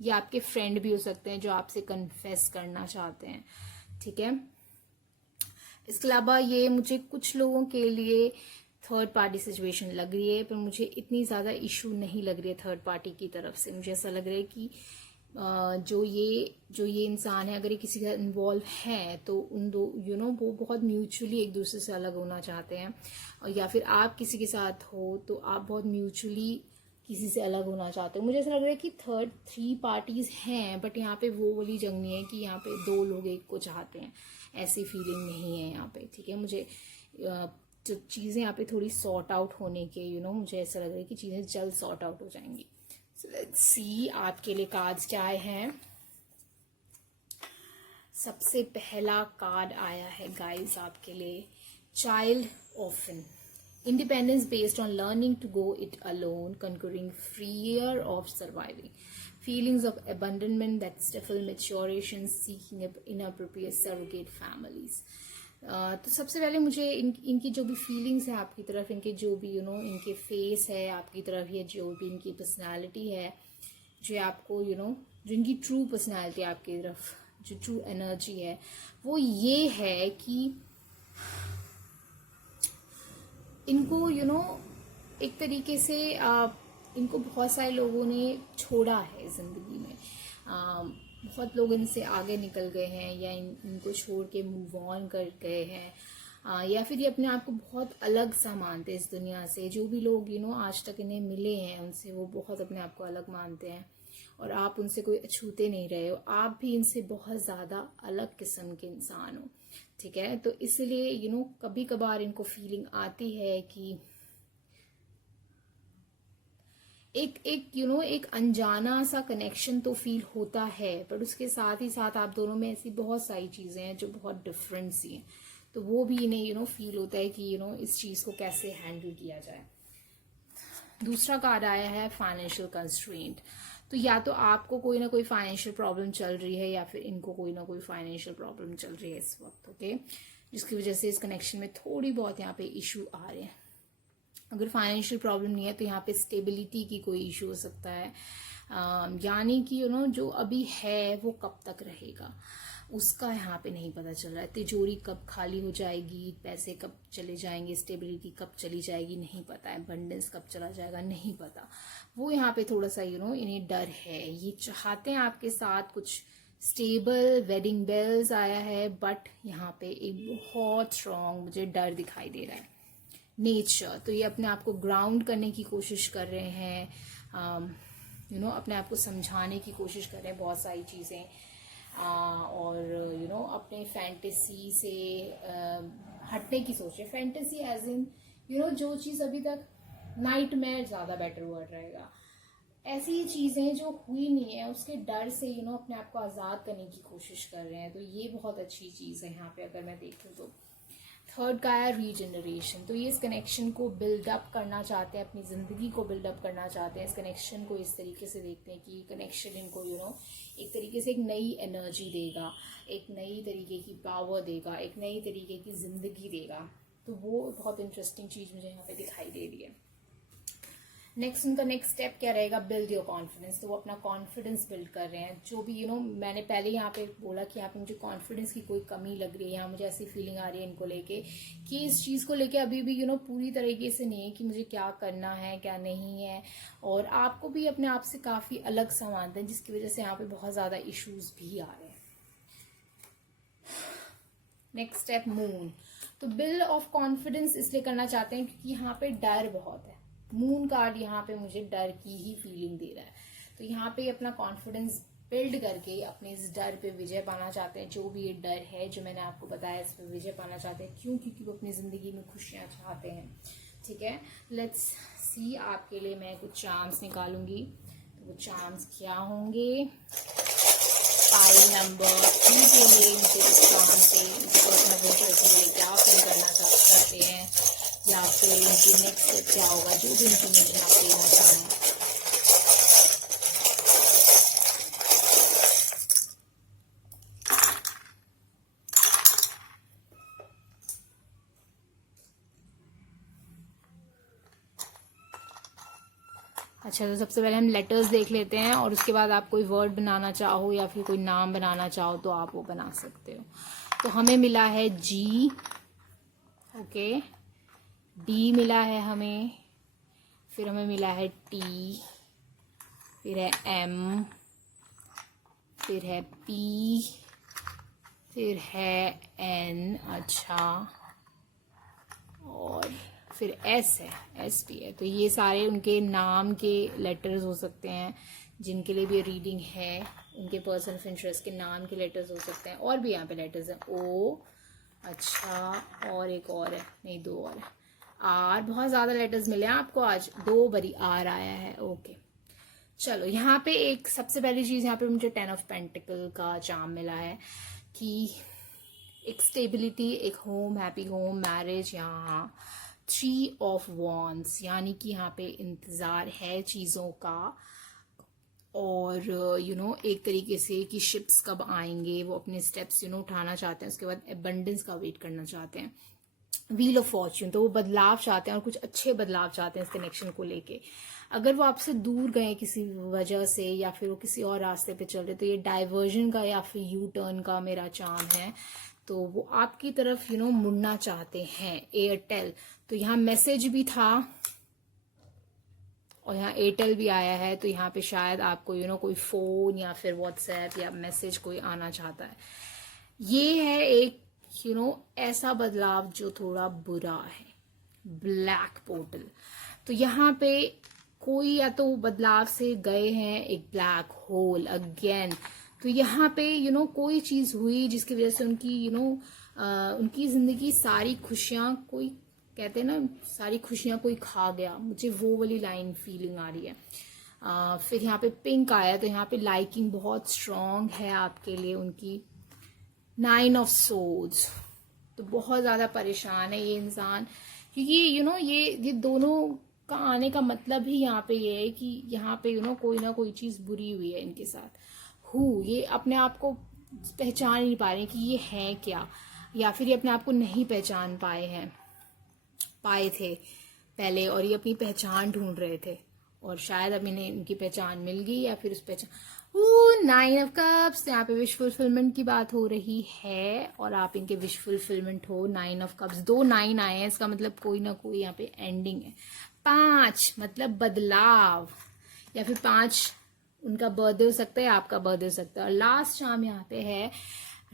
ये आपके फ्रेंड भी हो सकते हैं जो आपसे कन्फेस करना चाहते हैं, ठीक है। इसके अलावा ये मुझे कुछ लोगों के लिए थर्ड पार्टी सिचुएशन लग रही है, पर मुझे इतनी ज़्यादा इशू नहीं लग रही है थर्ड पार्टी की तरफ से। मुझे ऐसा लग रहा है कि जो ये इंसान है, अगर ये किसी का इन्वॉल्व है तो उन दो वो बहुत म्यूचुअली एक दूसरे से अलग होना चाहते हैं, और या फिर आप किसी के साथ हो तो आप बहुत म्यूचुअली किसी से अलग होना चाहते हो। मुझे ऐसा लग रहा है कि 3 पार्टीज हैं, बट यहाँ पे वो वाली जंग नहीं है कि यहाँ पे 2 लोग एक को चाहते हैं, ऐसी फीलिंग नहीं है यहाँ पे, ठीक है। मुझे जो चीज़ें यहाँ पे थोड़ी सॉर्ट आउट होने के मुझे ऐसा लग रहा है कि चीज़ें जल्द सॉर्ट आउट हो जाएंगी। सो लेट्स सी आपके लिए कार्ड्स क्या आए हैं। सबसे पहला कार्ड आया है गाइस आपके लिए, child orphan. Independence based on learning to go it alone, conquering fear of surviving, feelings of abandonment that stifle maturation, seeking inappropriate surrogate families. तो सबसे पहले मुझे इनकी जो भी फीलिंग्स है आपकी तरफ, इनके जो भी इनके फेस है आपकी तरफ, या जो भी इनकी पर्सनालिटी है, जो आपको जो इनकी ट्रू पर्सनालिटी आपकी तरफ, जो ट्रू एनर्जी है, वो ये है कि इनको एक तरीके से इनको बहुत सारे लोगों ने छोड़ा है ज़िंदगी में। बहुत लोग इनसे आगे निकल गए हैं, या इनको छोड़ के मूव ऑन कर गए हैं, या फिर ये अपने आप को बहुत अलग सा मानते हैं इस दुनिया से। जो भी लोग आज तक इन्हें मिले हैं उनसे वो बहुत अपने आप को अलग मानते हैं, और आप उनसे कोई अछूते नहीं रहे हो। आप भी इनसे बहुत ज़्यादा अलग किस्म के इंसान हो, ठीक है। तो इसलिए कभी कभार इनको फीलिंग आती है कि एक अनजाना सा कनेक्शन तो फील होता है, पर उसके साथ ही साथ आप दोनों में ऐसी बहुत सारी चीज़ें हैं जो बहुत डिफरेंट सी हैं। तो वो भी इन्हें फील होता है कि इस चीज़ को कैसे हैंडल किया जाए। दूसरा कार्ड आया है फाइनेंशियल कंस्ट्रेंट। तो या तो आपको कोई ना कोई फाइनेंशियल प्रॉब्लम चल रही है, या फिर इनको कोई ना कोई फाइनेंशियल प्रॉब्लम चल रही है इस वक्त, ओके, जिसकी वजह से इस कनेक्शन में थोड़ी बहुत यहाँ पे इशू आ रहे हैं। अगर फाइनेंशियल प्रॉब्लम नहीं है तो यहाँ पे स्टेबिलिटी की कोई इशू हो सकता है, यानी कि जो अभी है वो कब तक रहेगा उसका यहाँ पे नहीं पता चल रहा है। तिजोरी कब खाली हो जाएगी, पैसे कब चले जाएंगे, स्टेबिलिटी कब चली जाएगी नहीं पता है, अबंडेंस कब चला जाएगा नहीं पता। वो यहाँ पे थोड़ा सा इन्हें डर है। ये चाहते हैं आपके साथ कुछ स्टेबल। वेडिंग बेल्स आया है, बट यहाँ पे एक बहुत स्ट्रॉन्ग मुझे डर दिखाई दे रहा है। नेचर, तो ये अपने आप को ग्राउंड करने की कोशिश कर रहे हैं, अपने आप को समझाने की कोशिश कर रहे हैं बहुत सारी चीज़ें, और अपने फैंटेसी से हटने की सोच रहे हैं। फैंटेसी एज इन जो चीज़ अभी तक नाइटमेयर ज़्यादा बेटर वर्ड रहेगा, ऐसी चीज़ें जो हुई नहीं है उसके डर से अपने आप को आज़ाद करने की कोशिश कर रहे हैं। तो ये बहुत अच्छी चीज़ है यहाँ पे अगर मैं देखूँ तो। थर्ड का है रीजनरेशन। तो ये इस कनेक्शन को बिल्डअप करना चाहते हैं, अपनी ज़िंदगी को बिल्डअप करना चाहते हैं। इस कनेक्शन को इस तरीके से देखते हैं कि कनेक्शन इनको एक तरीके से एक नई एनर्जी देगा, एक नई तरीके की पावर देगा, एक नई तरीके की ज़िंदगी देगा। तो वो बहुत इंटरेस्टिंग चीज़ मुझे यहाँ पे दिखाई दे रही है। नेक्स्ट उनका नेक्स्ट स्टेप क्या रहेगा, बिल्ड योर कॉन्फिडेंस। तो वो अपना कॉन्फिडेंस बिल्ड कर रहे हैं। जो भी मैंने पहले यहाँ पे बोला कि यहाँ पे मुझे कॉन्फिडेंस की कोई कमी लग रही है, यहाँ मुझे ऐसी फीलिंग आ रही है इनको लेके कि इस चीज़ को लेके अभी भी पूरी तरीके से नहीं है कि मुझे क्या करना है क्या नहीं है, और आपको भी अपने आप से काफ़ी अलग सा मानते हैं, जिसकी वजह से यहाँ पे बहुत ज़्यादा इश्यूज भी आ रहे हैं। Next step moon. तो बिल्ड ऑफ कॉन्फिडेंस इसलिए करना चाहते हैं क्योंकि यहाँ पे डर बहुत है। मून कार्ड यहाँ पे मुझे डर की ही फीलिंग दे रहा है। तो यहाँ पे अपना कॉन्फिडेंस बिल्ड करके अपने इस डर पे विजय पाना चाहते हैं। जो भी ये डर है जो मैंने आपको बताया, इस पे विजय पाना चाहते हैं। क्यों? क्योंकि वो अपनी ज़िंदगी में खुशियाँ चाहते हैं। ठीक है, लेट्स सी। आपके लिए मैं कुछ चार्म्स निकालूंगी। तो वो चार्म्स क्या होंगे? पाइल नंबर 3 के लिए मुझे इस चार्म पे अपना विजय के लिए क्या फील करना चाहते हैं, या फिर उनकी नेक्स्ट स्टेप क्या होगा, जो भी उनकी मुझे यहाँ पे इमोशन है। अच्छा, तो सबसे पहले हम लेटर्स देख लेते हैं, और उसके बाद आप कोई वर्ड बनाना चाहो या फिर कोई नाम बनाना चाहो तो आप वो बना सकते हो। तो हमें मिला है जी, ओके, डी मिला है हमें, फिर हमें मिला है टी, फिर है एम, फिर है पी, फिर है एन, अच्छा, और फिर एस है, एस टी है। तो ये सारे उनके नाम के लेटर्स हो सकते हैं, जिनके लिए भी रीडिंग है, उनके पर्सन ऑफ इंटरेस्ट के नाम के लेटर्स हो सकते हैं। और भी यहाँ पे लेटर्स हैं, ओ, अच्छा, और एक और है, नहीं दो और है, आर। बहुत ज़्यादा लेटर्स मिले हैं आपको आज, 2 बारी आर आया है, ओके। चलो, यहाँ पे एक सबसे पहली चीज़, यहाँ पे मुझे 10 ऑफ पेंटिकल का चार्म मिला है कि एक स्टेबिलिटी, एक होम, हैप्पी होम, मैरिज। यहाँ 3 ऑफ वॉन्ड्स, यानी कि यहाँ पे इंतज़ार है चीज़ों का, और एक तरीके से कि शिप्स कब आएंगे, वो अपने स्टेप्स उठाना चाहते हैं। उसके बाद एबंडेंस का वेट करना चाहते हैं। व्हील ऑफ फॉर्च्यून, तो वो बदलाव चाहते हैं और कुछ अच्छे बदलाव चाहते हैं इस कनेक्शन को लेके। अगर वो आपसे दूर गए किसी वजह से, या फिर वो किसी और रास्ते पे चल रहे, तो ये डाइवर्जन का या फिर यू टर्न का मेरा चार्म है। तो वो आपकी तरफ मुड़ना चाहते हैं। एयरटेल, तो यहाँ मैसेज भी था और यहाँ एयरटेल भी आया है। तो यहाँ पे शायद आपको कोई फोन या फिर व्हाट्सएप या मैसेज कोई आना चाहता है। ये है एक ऐसा बदलाव जो थोड़ा बुरा है, ब्लैक पोर्टल। तो यहाँ पे कोई या तो बदलाव से गए हैं एक ब्लैक होल अगेन। तो यहाँ पे कोई चीज हुई जिसकी वजह से उनकी उनकी जिंदगी सारी खुशियां, कोई कहते हैं ना सारी खुशियां कोई खा गया, मुझे वो वाली लाइन फीलिंग आ रही है। फिर यहाँ पे पिंक आया, तो यहाँ पे लाइकिंग बहुत स्ट्रांग है आपके लिए उनकी। 9 ऑफ सोर्ड्स, तो बहुत ज़्यादा परेशान है ये इंसान, क्योंकि ये दोनों का आने का मतलब ही यहाँ पे ये है कि यहाँ पे कोई ना कोई चीज़ बुरी हुई है इनके साथ। ये अपने आप को पहचान नहीं पा रहे हैं कि ये है क्या, या फिर ये अपने आप को नहीं पहचान पाए थे पहले, और ये अपनी पहचान ढूंढ रहे थे, और शायद अब इन्हें इनकी पहचान मिल गई, या फिर उस पहचान। 9 ऑफ कप्स, यहाँ पे विश फुलफिलमेंट की बात हो रही है, और आप इनके विश फुलफिलमेंट हो। 9 ऑफ कप्स, 2 9 आए हैं, इसका मतलब कोई ना कोई यहाँ पे एंडिंग है। 5 मतलब बदलाव, या फिर 5 उनका बर्थडे हो सकता है, आपका बर्थडे हो सकता है। और लास्ट शाम यहाँ पे है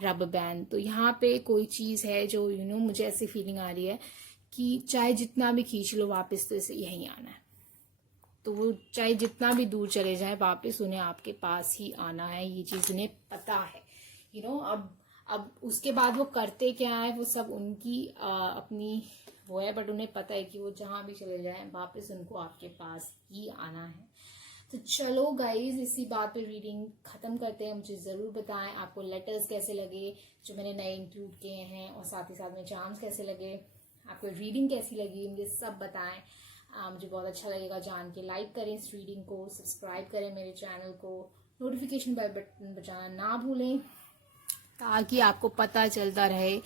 रबर बैंड। तो यहाँ पे कोई चीज है जो मुझे ऐसी फीलिंग आ रही है कि चाहे जितना भी खींच लो वापस तो इसे यहीं आना है। तो वो चाहे जितना भी दूर चले जाए वापस उन्हें आपके पास ही आना है, ये चीज़ उन्हें पता है। अब उसके बाद वो करते क्या है वो सब उनकी अपनी वो है, बट उन्हें पता है कि वो जहाँ भी चले जाएं वापस उनको आपके पास ही आना है। तो चलो गाइज, इसी बात पे रीडिंग खत्म करते हैं। मुझे ज़रूर बताएं आपको लेटर्स कैसे लगे जो मैंने नए इंक्लूड किए हैं, और साथ ही साथ में चार्म्स कैसे लगे, आपको रीडिंग कैसी लगी, मुझे सब बताएं। मुझे बहुत अच्छा लगेगा जान के। लाइक करें इस रीडिंग को, सब्सक्राइब करें मेरे चैनल को, नोटिफिकेशन बेल बटन बजाना ना भूलें, ताकि आपको पता चलता रहे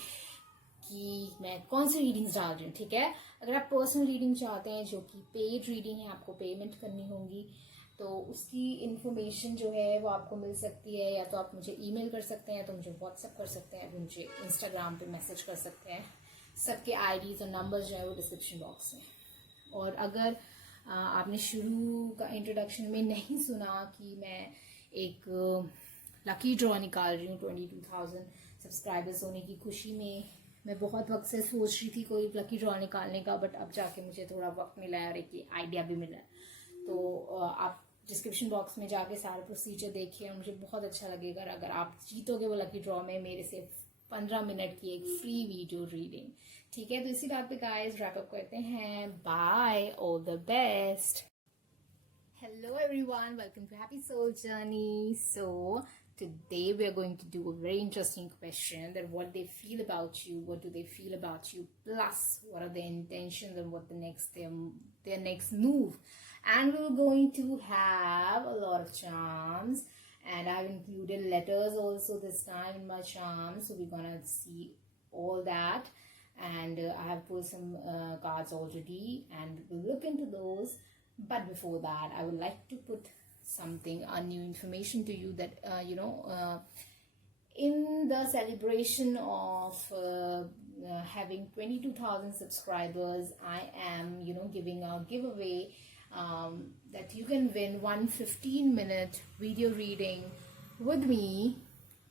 कि मैं कौन सी रीडिंग्स डाल रही हूँ। ठीक है, अगर आप पर्सनल रीडिंग चाहते हैं जो कि पेड रीडिंग है, आपको पेमेंट करनी होगी, तो उसकी इन्फॉर्मेशन जो है वो आपको मिल सकती है। या तो आप मुझे ईमेल कर सकते हैं, तो मुझे व्हाट्सएप कर सकते हैं, मुझे इंस्टाग्राम पे मैसेज कर सकते हैं। सबके आईडीज और नंबर्स जो है वो डिस्क्रिप्शन बॉक्स में। और अगर आपने शुरू का इंट्रोडक्शन में नहीं सुना कि मैं एक लकी ड्रॉ निकाल रही हूँ 22,000 सब्सक्राइबर्स होने की खुशी में, मैं बहुत वक्त से सोच रही थी कोई लकी ड्रॉ निकालने का, बट अब जाके मुझे थोड़ा वक्त मिला है और एक आइडिया भी मिला है। तो आप डिस्क्रिप्शन बॉक्स में जाके सारा प्रोसीजर देखिए, और मुझे बहुत अच्छा लगेगा अगर आप जीतोगे वो लकी ड्रॉ में मेरे से 15 मिनट की एक फ्री वीडियो रीडिंग। ठीक है, तो इसी बात पे गाइस रैप अप करते हैं। Bye, all the best. Hello everyone, welcome to Happy Soul Journey. So today we are going to do a very interesting question, that what they feel about you, what do they feel about you, plus what are their intentions and what their next move. And we're going to have a lot of charms, and I've included letters also this time in my charms, so we're gonna see all that. And I have pulled some cards already, and we'll look into those. But before that, I would like to put something, a new information to you, that in the celebration of having 22,000 subscribers, I am giving a giveaway that you can win one 15-minute video reading with me,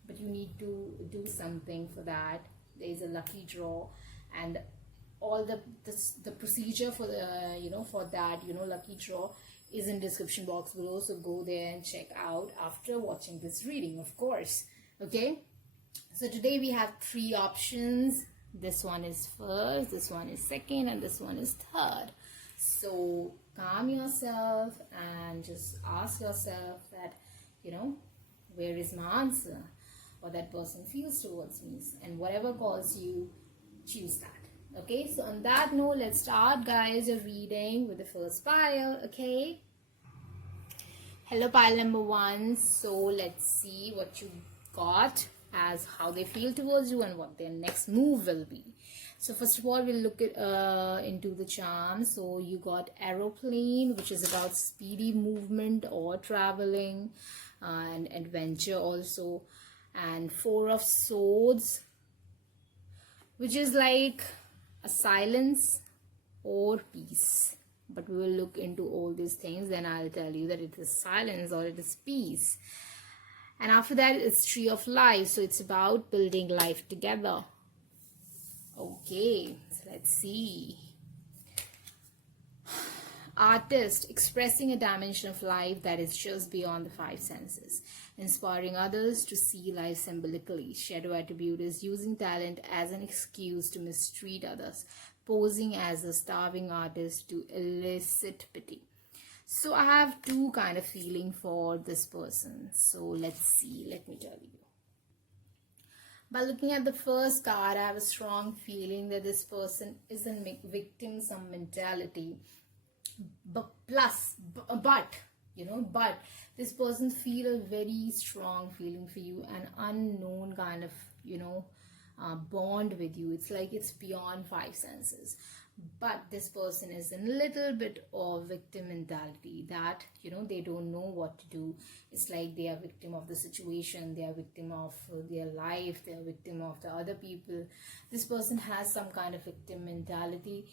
but you need to do something for that. There is a lucky draw, and all the procedure for the for that lucky draw is in description box below, so go there and check out after watching this reading, of course. Okay, so today we have 3 options. This one is first, this one is second, and this one is third. So calm yourself and just ask yourself that where is my answer, what that person feels towards me, and whatever calls you, choose that. Okay, so on that note, let's start, guys, your reading with the first pile. Okay, hello pile number 1. So let's see what you got as how they feel towards you and what their next move will be. So first of all, we'll look at into the charm. So you got aeroplane, which is about speedy movement or traveling and adventure also, and 4 of swords, which is like a silence or peace. But we will look into all these things, then I'll tell you that it is silence or it is peace. And after that, it's tree of life, so it's about building life together. Okay, so let's see. Artist, expressing a dimension of life that is just beyond the 5 senses, inspiring others to see life symbolically. Shadow attribute is using talent as an excuse to mistreat others, posing as a starving artist to elicit pity. So I have 2 kind of feeling for this person. So let's see, let me tell you. By looking at the first card, I have a strong feeling that this person is a victim some mentality. But this person feel a very strong feeling for you, an unknown kind of bond with you. It's like it's beyond 5 senses. But this person is in a little bit of victim mentality, that they don't know what to do. It's like they are victim of the situation, they are victim of their life, they are victim of the other people. This person has some kind of victim mentality,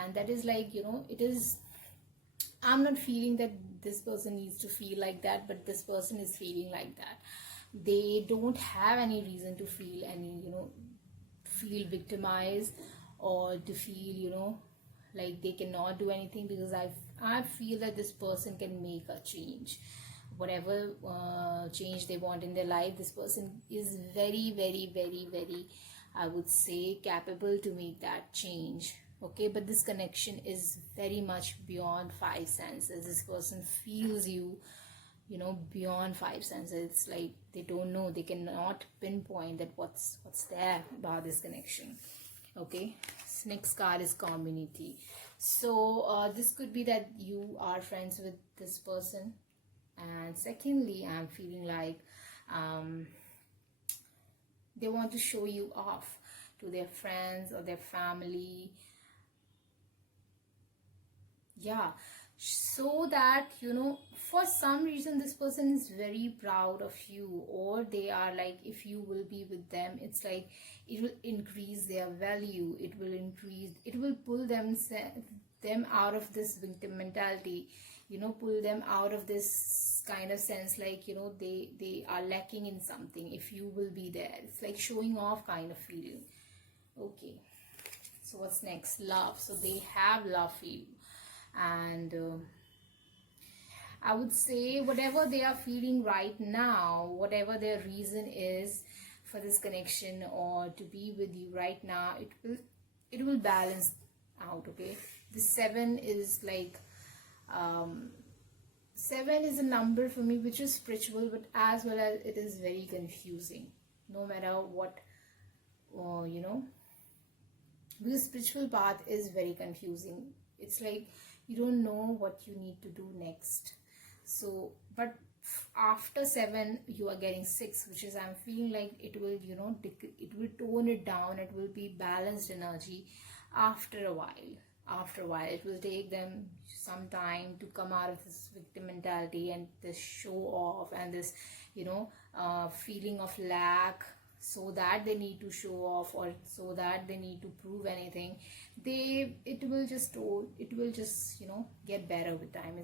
and that is like it is, I'm not feeling that this person needs to feel like that, but this person is feeling like that. They don't have any reason to feel feel victimized, or to feel like they cannot do anything, because I feel that this person can make a change. Whatever change they want in their life, this person is very, very, very, very, I would say, capable to make that change. Okay, but this connection is very much beyond five senses. This person feels you, beyond five senses. It's like they don't know, they cannot pinpoint that what's there about this connection. Okay, next card is community. So this could be that you are friends with this person, and secondly, I'm feeling like they want to show you off to their friends or their family. Yeah, so that for some reason this person is very proud of you, or they are like, if you will be with them, it's like it will increase their value, it will pull them out of this victim mentality, pull them out of this kind of sense, like they are lacking in something if you will be there. It's like showing off kind of feeling. Okay, so what's next? Love. So they have love for you, and I would say whatever they are feeling right now, whatever their reason is for this connection or to be with you right now, it will balance out. Okay, the 7 is like 7 is a number for me which is spiritual, but as well as it is very confusing, no matter what, because spiritual path is very confusing. It's like you don't know what you need to do next. So but after 7 you are getting 6, which is, I'm feeling like it will it will tone it down, it will be balanced energy. After a while it will take them some time to come out of this victim mentality and this show off and this feeling of lack, so that they need to show off, or so that they need to prove anything. It will just get better with time.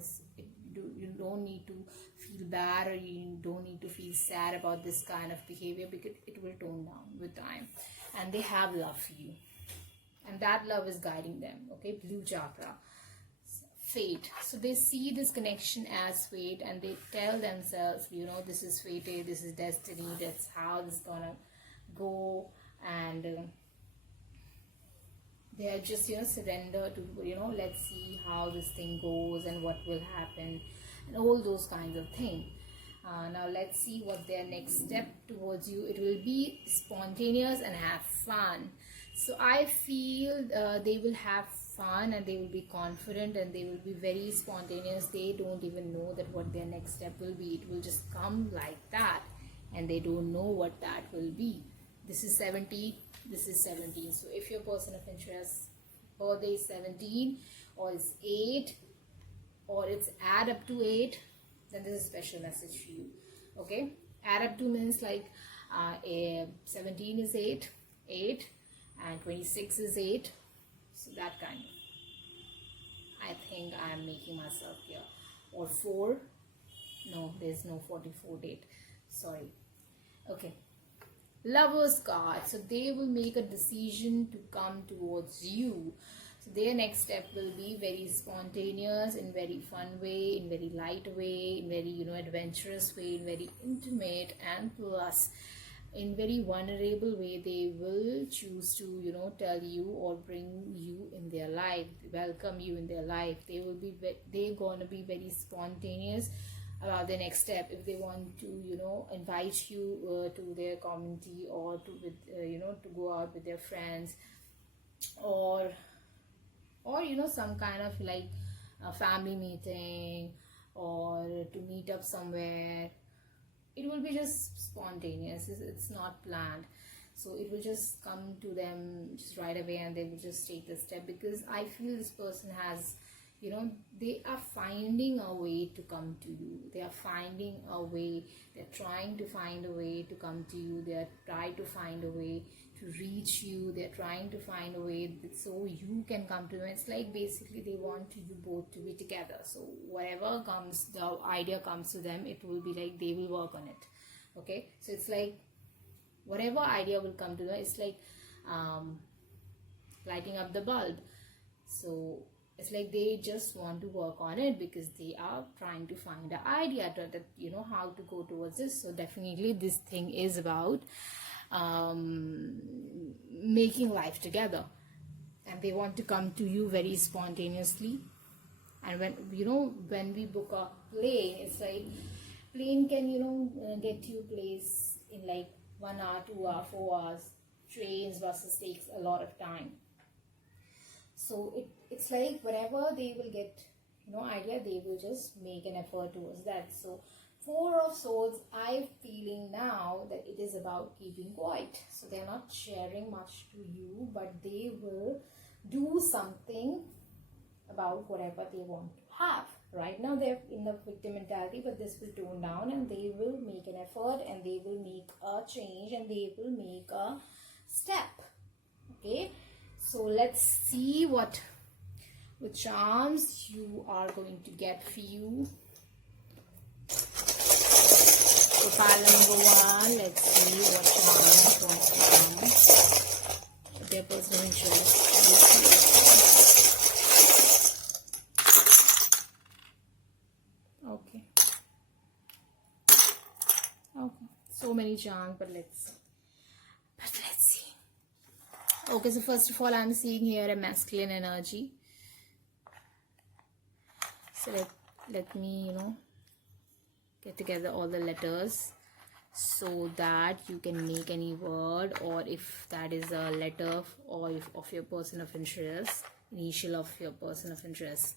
You don't need to feel bad, or you don't need to feel sad about this kind of behavior, because it will tone down with time. And they have love for you, and that love is guiding them. Okay, blue chakra, fate. So they see this connection as fate, and they tell themselves, this is fated, this is destiny, that's how this is gonna go. And they are just surrender to let's see how this thing goes and what will happen and all those kinds of things. Now let's see what their next step towards you. It will be spontaneous and have fun. So I feel they will have fun, and they will be confident, and they will be very spontaneous. They don't even know that what their next step will be. It will just come like that, and they don't know what that will be. This is 17, this is 17. So if your person of interest birthday is 17, or it's 8, or it's add up to 8, then this is a special message for you. Okay, add up to means like 17 is 8, and 26 is 8. So that kind of, I think I am making myself here. Or 4, no, there's no 44 date, sorry. Okay, Lovers card. So they will make a decision to come towards you. So their next step will be very spontaneous, in very fun way, in very light way, in very adventurous way, in very intimate, and plus in very vulnerable way. They will choose to tell you or bring you in their life, welcome you in their life. They're gonna be very spontaneous about the next step. If they want to invite you to their community, or to go out with their friends, or some kind of like a family meeting, or to meet up somewhere, it will be just spontaneous. It's not planned. So it will just come to them just right away, and they will just take the step, because I feel this person has they are finding a way to come to you. They are finding a way. They're trying to find a way to come to you. They are trying to find a way to reach you. They're trying to find a way so you can come to them. It's like basically they want you both to be together. So whatever comes, the idea comes to them, it will be like they will work on it. Okay, so it's like whatever idea will come to them, it's like lighting up the bulb. So It's like they just want to work on it because they are trying to find an idea that how to go towards this. So definitely this thing is about making life together, and they want to come to you very spontaneously. And when we book a plane, it's like plane can get you place in like 1 hour, 2 hour, 4 hours. Trains, buses takes a lot of time. So it's like whenever they will get idea, they will just make an effort towards that. So Four of Swords, I'm feeling now that it is about keeping quiet. So they're not sharing much to you, but they will do something about whatever they want to have. Right now they're in the victim mentality, but this will tone down and they will make an effort and they will make a change and they will make a step. Okay, so let's see what charms you are going to get for you. So pile number 1, let's see what charms going to come. Their personal interest. Okay. So many charms, but let's see. Okay, so first of all, I'm seeing here a masculine energy. So let me get together all the letters so that you can make any word, or if that is a letter or of your person of interest, initial of your person of interest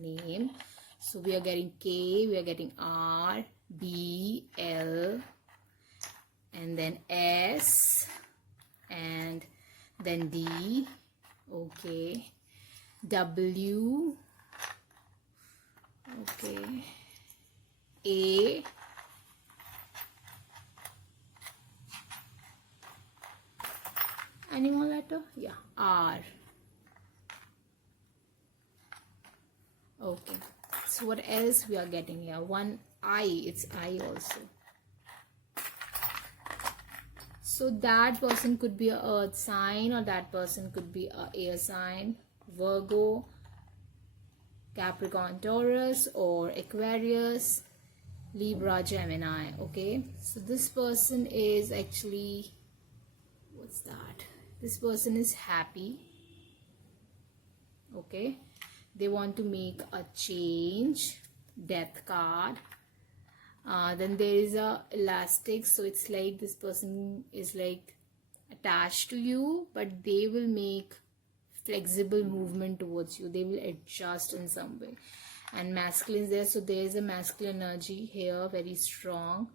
name. So we are getting K, we are getting R, B, L, and then S, and then D, okay, W, okay, A, any more letter? Yeah, R. Okay, so what else we are getting here? One I, it's I also. So that person could be a earth sign, or that person could be a air sign, Virgo, Capricorn, Taurus, or Aquarius, Libra, Gemini. Okay, so this person is actually, what's that? This person is happy. Okay, they want to make a change. Death card. Then there is a elastic, so it's like this person is like attached to you, but they will make flexible movement towards you. They will adjust in some way. And masculine is there, so there is a masculine energy here, very strong.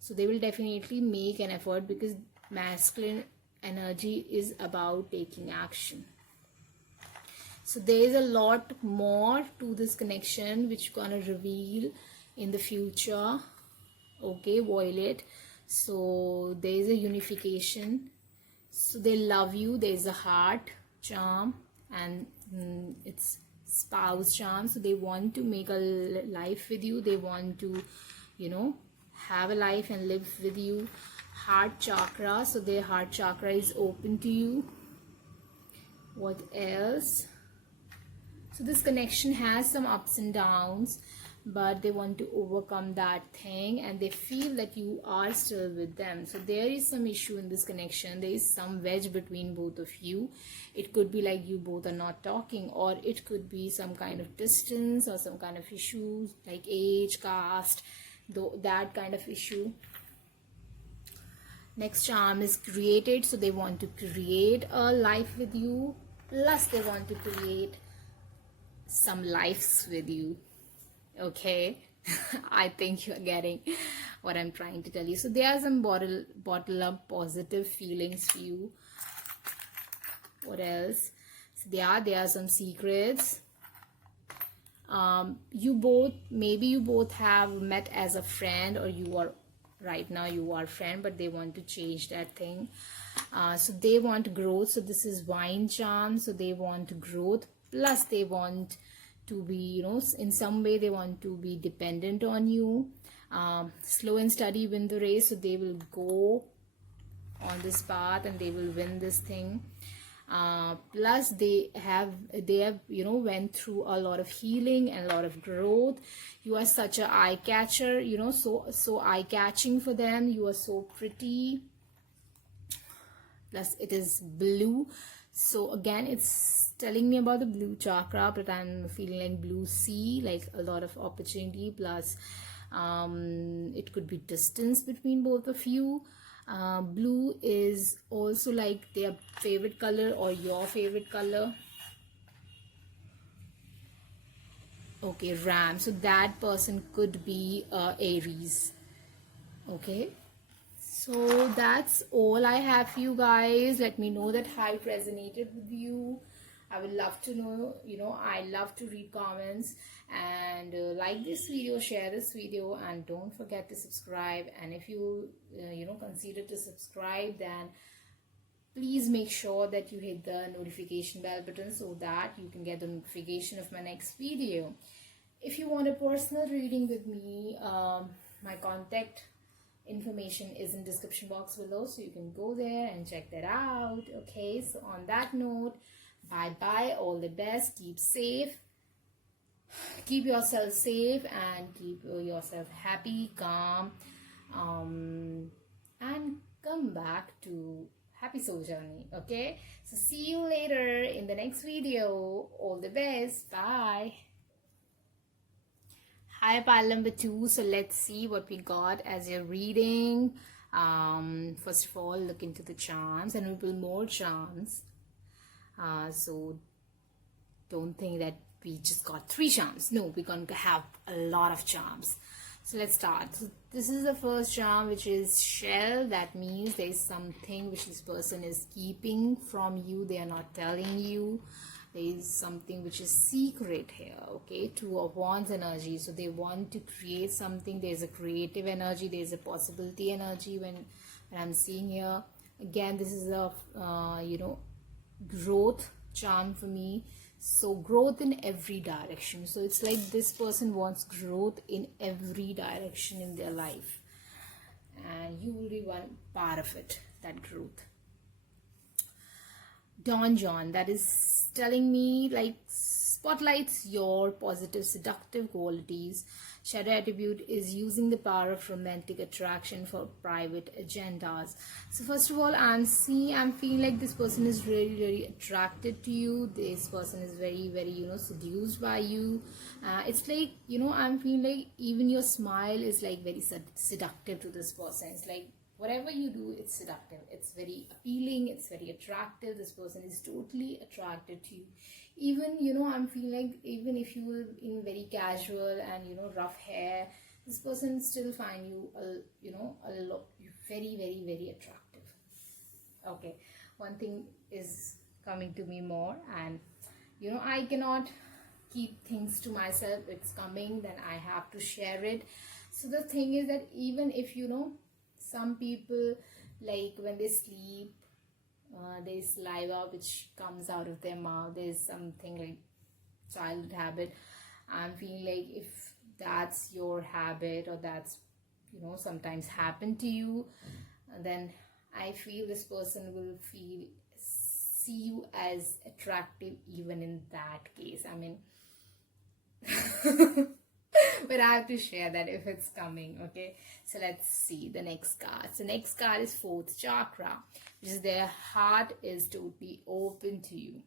So they will definitely make an effort because masculine energy is about taking action. So there is a lot more to this connection which you're gonna reveal in the future. Okay, Violet. So there is a unification. So they love you. There is a heart charm, and it's spouse charm. So they want to make a life with you. They want to have a life and live with you. Heart chakra. So their heart chakra is open to you. What else? So this connection has some ups and downs, but they want to overcome that thing, and they feel that you are still with them. So there is some issue in this connection. There is some wedge between both of you. It could be like you both are not talking, or it could be some kind of distance or some kind of issues like age, caste, that kind of issue. Next charm is created. So they want to create a life with you, plus they want to create some lives with you. Okay, I think you're getting what I'm trying to tell you. So there are some bottle up positive feelings for you. What else? So there are some secrets. You both have met as a friend, or you are right now you are friend, but they want to change that thing. So they want growth. So this is wine charm. So they want growth, plus they want to be in some way they want to be dependent on you. Slow and steady win the race. So they will go on this path and they will win this thing. Plus they have went through a lot of healing and a lot of growth. You are such a eye catcher, so eye catching for them. You are so pretty. Plus it is blue, so again it's telling me about the blue chakra, but I'm feeling like blue sea, like a lot of opportunity. Plus it could be distance between both of you. Blue is also like their favorite color or your favorite color. Okay, Ram, so that person could be Aries. Okay, so that's all I have for you guys. Let me know that how it resonated with you. I would love to know. I love to read comments. And like this video, share this video, and don't forget to subscribe. And if you consider to subscribe, then please make sure that you hit the notification bell button so that you can get the notification of my next video. If you want a personal reading with me, my contact information is in description box below, so you can go there and check that out. Okay, so on that note, bye bye, all the best, keep safe, keep yourself safe, and keep yourself happy, calm, and come back to happy soul journey. Okay, so see you later in the next video. All the best, bye. Hi, pile number 2. So let's see what we got as your reading. First of all, look into the charms, and we will more charms. So don't think that we just got 3 charms. No, we're going to have a lot of charms. So let's start. So this is the first charm, which is shell. That means there is something which this person is keeping from you. They are not telling you. There is something which is secret here. Okay, 2 of Wands energy. So they want to create something. There's a creative energy. There's a possibility energy when I'm seeing here. Again, this is a growth charm for me. So growth in every direction. So it's like this person wants growth in every direction in their life, and you will be one part of it, that growth. Don John, that is telling me like spotlights your positive seductive qualities. Shadow attribute is using the power of romantic attraction for private agendas. So first of all, I'm feeling like this person is really, really attracted to you. This person is very, very seduced by you. It's like I'm feeling like even your smile is like very seductive to this person. It's like whatever you do, it's seductive, it's very appealing, it's very attractive. This person is totally attracted to you. Even I'm feeling like even if you were in very casual and rough hair, this person still find you a lot very, very, very attractive. Okay, one thing is coming to me more, and I cannot keep things to myself. It's coming, then I have to share it. So the thing is that even if some people, like when they sleep, there's saliva which comes out of their mouth. There's something like childhood habit. I'm feeling like if that's your habit, or that's sometimes happen to you, then I feel this person will see you as attractive even in that case. I mean but I have to share that if it's coming. Okay, so let's see the next card. So next card is 4th chakra, which is their heart is totally open to you.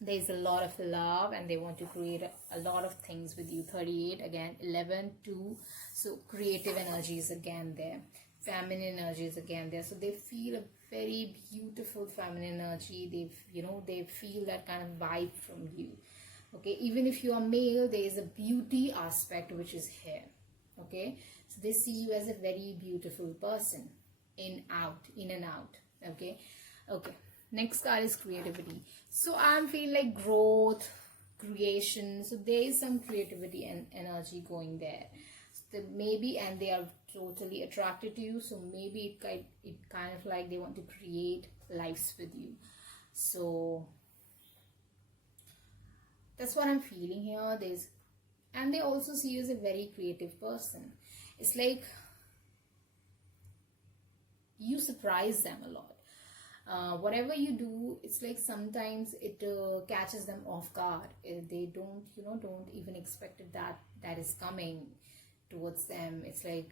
There's a lot of love, and they want to create a lot of things with you. 38 again, 11, 2. So creative energy is again there, feminine energy is again there. So they feel a very beautiful feminine energy. They feel that kind of vibe from you. Okay, even if you are male, there is a beauty aspect which is here. Okay, so they see you as a very beautiful person, in and out. Okay, next card is creativity. So I'm feeling like growth, creation. So there is some creativity and energy going there. So maybe, and they are totally attracted to you. So maybe it kind of like they want to create lives with you. So that's what I'm feeling here. And they also see you as a very creative person. It's like you surprise them a lot. whatever you do, it's like sometimes it catches them off guard. They don't, don't even expect it, that is coming towards them. It's like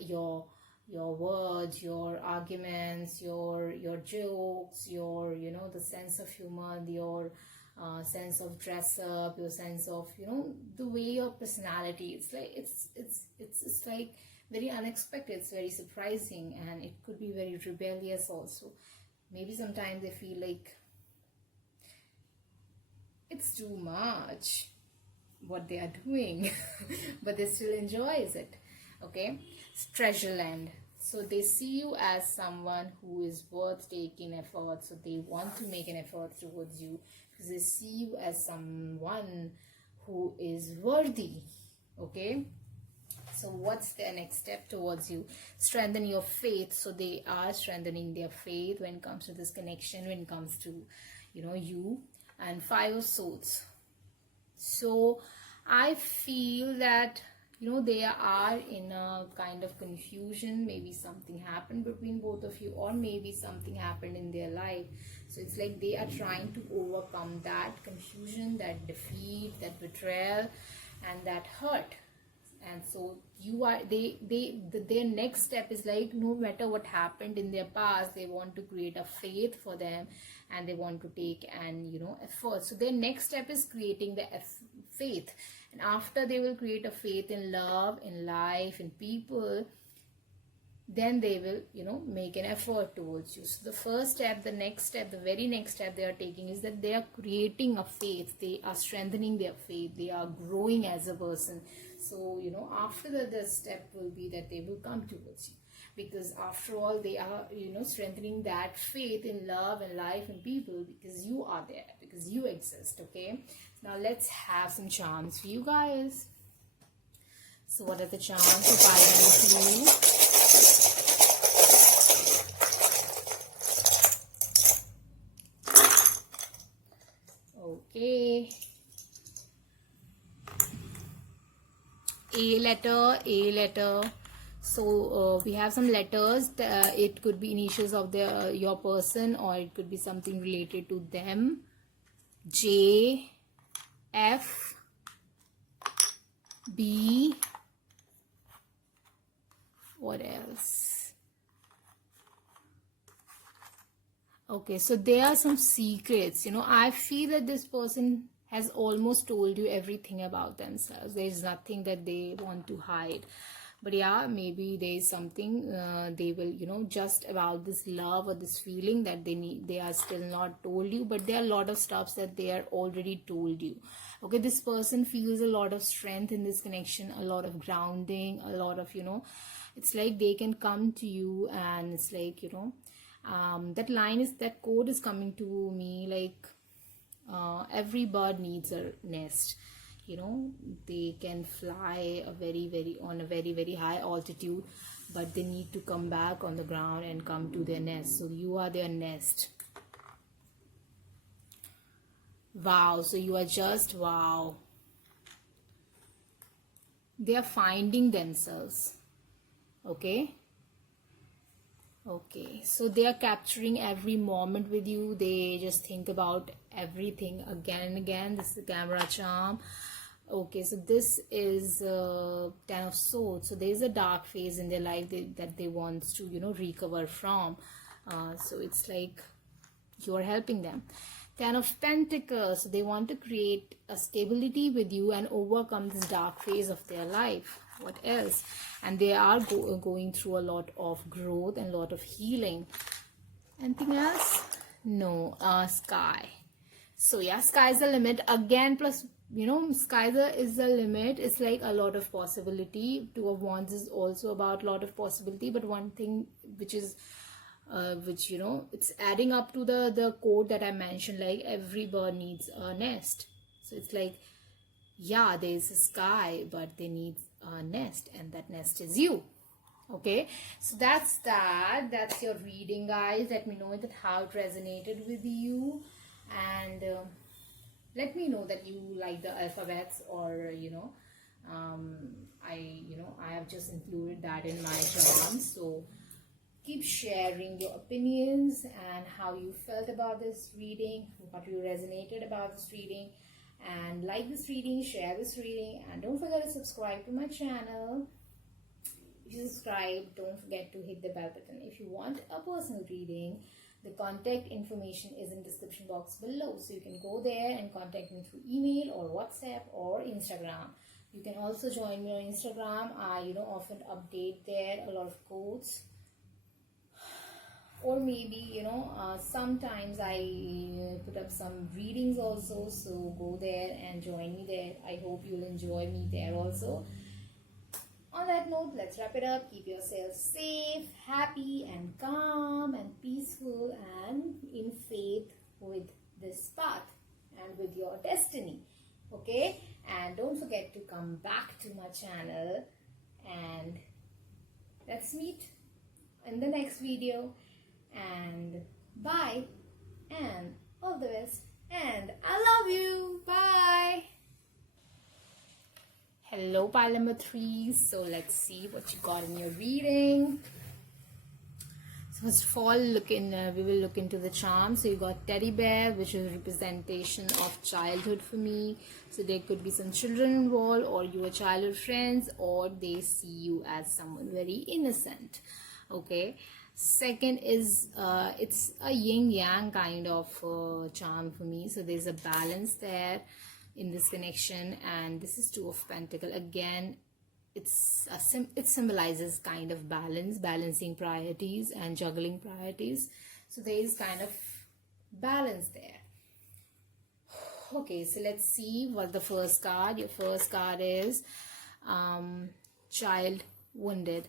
your words, your arguments, your jokes, your the sense of humor, your sense of dress up, your sense of the way your personality. It's like it's like very unexpected. It's very surprising, and it could be very rebellious also. Maybe sometimes they feel like it's too much what they are doing, but they still enjoys it. Okay, it's treasure land. So they see you as someone who is worth taking effort. So they want to make an effort towards you because they see you as someone who is worthy. Okay. So what's their next step towards you? Strengthen your faith. So they are strengthening their faith when it comes to this connection, when it comes to, you. And 5 of Swords. So I feel that, they are in a kind of confusion. Maybe something happened between both of you, or maybe something happened in their life. So it's like they are trying to overcome that confusion, that defeat, that betrayal, and that hurt. And so their next step is like, no matter what happened in their past, they want to create a faith for them, and they want to take an effort. So their next step is creating the faith, and after they will create a faith in love, in life, in people, then they will make an effort towards you. So the first step, the next step, the very next step they are taking is that they are creating a faith. They are strengthening their faith. They are growing as a person. So after the step will be that they will come towards you, because after all they are strengthening that faith in love and life and people, because you are there, because you exist. Okay, now let's have some charms for you guys. So what are the charms for you? Okay. A letter. So we have some letters. It could be initials of your person, or it could be something related to them. J, F, B. What else? Okay, so there are some secrets. I feel that this person has almost told you everything about themselves. There is nothing that they want to hide. But yeah, maybe there is something they will, just about this love or this feeling that they are still not told you. But there are a lot of stuff that they are already told you. Okay, this person feels a lot of strength in this connection, a lot of grounding, a lot of, it's like they can come to you, and it's like, that quote is coming to me like, every bird needs a nest. They can fly on a very, very high altitude, but they need to come back on the ground and come to their nest. So you are their nest. Wow. So you are just wow. They are finding themselves. Okay, so they are capturing every moment with you. They just think about everything again and again. This is the camera charm. Okay, so this is 10 of Swords. So there is a dark phase in their life that they want to recover from. So it's like you are helping them. 10 of Pentacles. So they want to create a stability with you and overcome this dark phase of their life. What else? And they are going through a lot of growth and a lot of healing. Anything else? No. Sky. So yeah, sky is the limit again. Plus, sky is the limit. It's like a lot of possibility. 2 of Wands is also about a lot of possibility. But one thing which is it's adding up to the quote that I mentioned, like every bird needs a nest. So it's like, yeah, there's a sky, but they need a nest, and that nest is you. Okay, so that's your reading, guys. Let me know that how it resonated with you, and let me know that you like the alphabets, or I have just included that in my charms. So keep sharing your opinions and how you felt about this reading, what you resonated about this reading, and like this reading, share this reading, and don't forget to subscribe to my channel. If you subscribe, don't forget to hit the bell button. If you want a personal reading, the contact information is in description box below, so you can go there and contact me through email or WhatsApp or Instagram. You can also join me on Instagram. I often update there a lot of quotes, or maybe sometimes I put up some readings also, so go there and join me there. I hope you'll enjoy me there also. On that note, let's wrap it up. Keep yourself safe, happy and calm and peaceful and in faith with this path and with your destiny. Okay? And don't forget to come back to my channel, and let's meet in the next video. And bye and all the best, and I love you. Bye. Hello, pile number 3. So let's see what you got in your reading. So first of all, we will look into the charm. So you got teddy bear, which is a representation of childhood for me. So there could be some children involved, or your childhood friends, or they see you as someone very innocent. Okay. Second is it's a yin yang kind of charm for me. So there's a balance there in this connection, and this is Two of Pentacles. Again, it symbolizes kind of balancing priorities and juggling priorities. So there is kind of balance there. Okay, so let's see what the first card. Your first card is child wounded.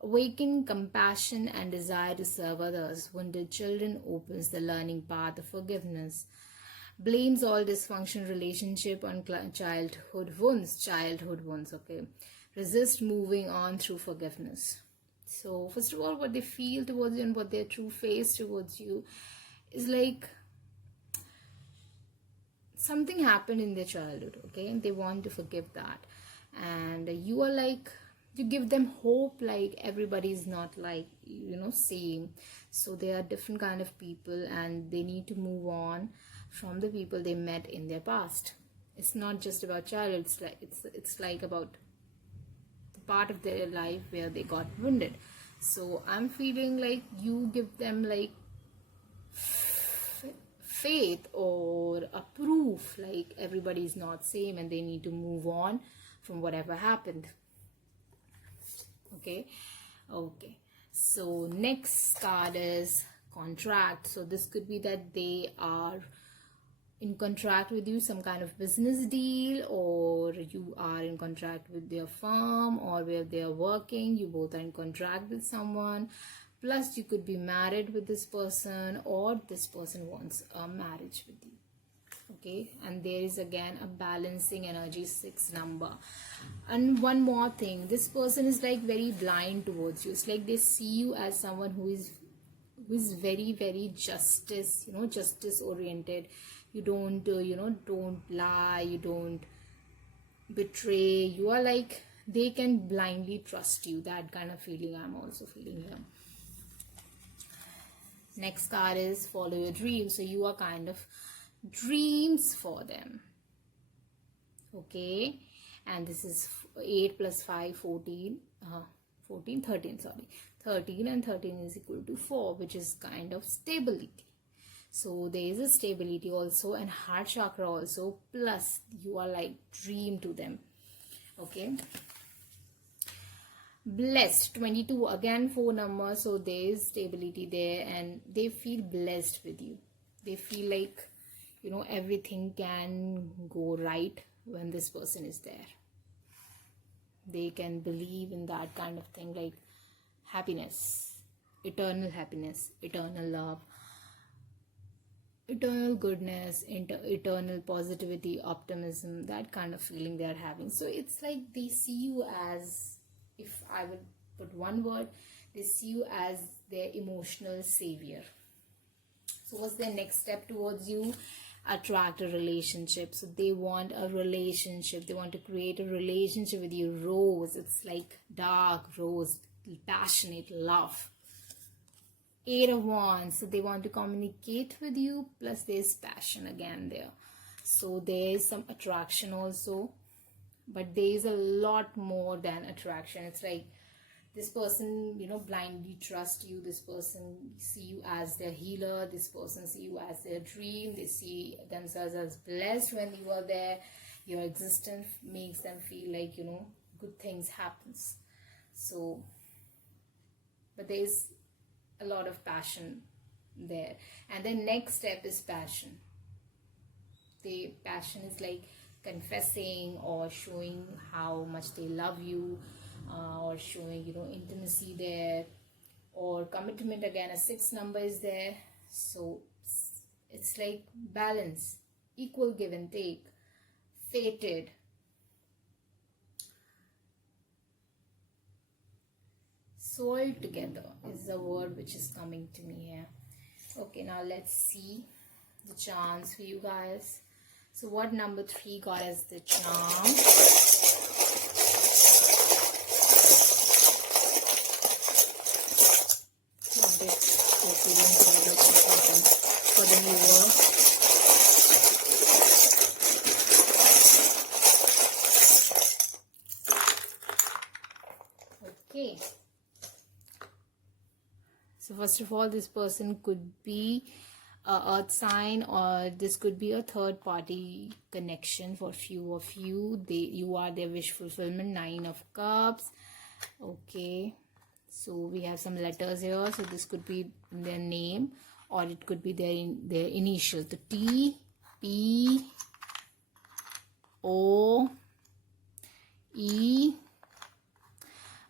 Awaken compassion and desire to serve others. Wounded children opens the learning path of forgiveness. Blames all dysfunction relationship on childhood wounds. Okay. Resist moving on through forgiveness. So first of all, what they feel towards you and what their true face towards you is like something happened in their childhood. Okay, and they want to forgive that, and you are like, you give them hope, like everybody is not like same. So they are different kind of people, and they need to move on from the people they met in their past. It's not just about childhood. It's like about the part of their life where they got wounded. So I'm feeling like you give them like faith or a proof, like everybody is not same and they need to move on from whatever happened. Okay. So next card is contract. So this could be that they are in contract with you, some kind of business deal, or you are in contract with their firm or where they are working. You both are in contract with someone. Plus you could be married with this person, or this person wants a marriage with you. Okay, and there is again a balancing energy, 6 number. And one more thing, this person is like very blind towards you. It's like they see you as someone who is very, very justice oriented. You don't don't lie, you don't betray. You are like, they can blindly trust you. That kind of feeling I'm also feeling here. Next card is follow your dreams. So you are kind of dreams for them. Okay, and this is 8 plus 5, 14, 13, sorry. 13 and 13 is equal to 4, which is kind of stability. So there is a stability also, and heart chakra also, plus you are like dream to them. Okay. Blessed, 22, again 4 number. So there is stability there, and they feel blessed with you. They feel like everything can go right when this person is there. They can believe in that kind of thing, like happiness, eternal love, eternal goodness, eternal positivity, optimism, that kind of feeling they are having. So it's like they see you as, if I would put one word, they see you as their emotional savior. So what's their next step towards you? Attract a relationship. So they want a relationship. They want to create a relationship with you. Rose, it's like dark rose passionate love. 8 of Wands, so they want to communicate with you, plus there's passion again there. So there's some attraction also, but there's a lot more than attraction. It's like this person, blindly trust you. This person see you as their healer. This person see you as their dream. They see themselves as blessed when you are there. Your existence makes them feel like, good things happens. So, but there's a lot of passion there. And then next step is passion. The passion is like confessing or showing how much they love you, or showing intimacy there, or commitment. Again, a 6 number is there. So it's like balance, equal give and take, fated. Soul together is the word which is coming to me here. Okay, now let's see the charms for you guys. So what number 3 got as the charm? A bit for the new world. Okay. So first of all, this person could be a earth sign, or this could be a third party connection for few of you. You are their wish fulfillment. 9 of Cups. Okay, so we have some letters here. So this could be their name, or it could be their initial. The T, P, O, E.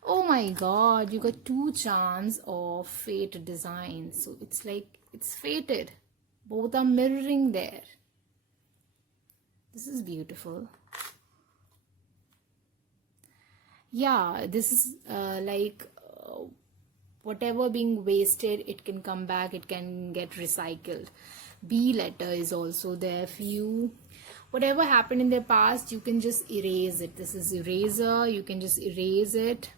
Oh my god, you got 2 charms of fate design. So it's like it's fated. Both are mirroring there. This is beautiful. Yeah, this is whatever being wasted, it can come back, it can get recycled. B letter is also there for you. Whatever happened in the past, you can just erase it. This is eraser. You can just erase it,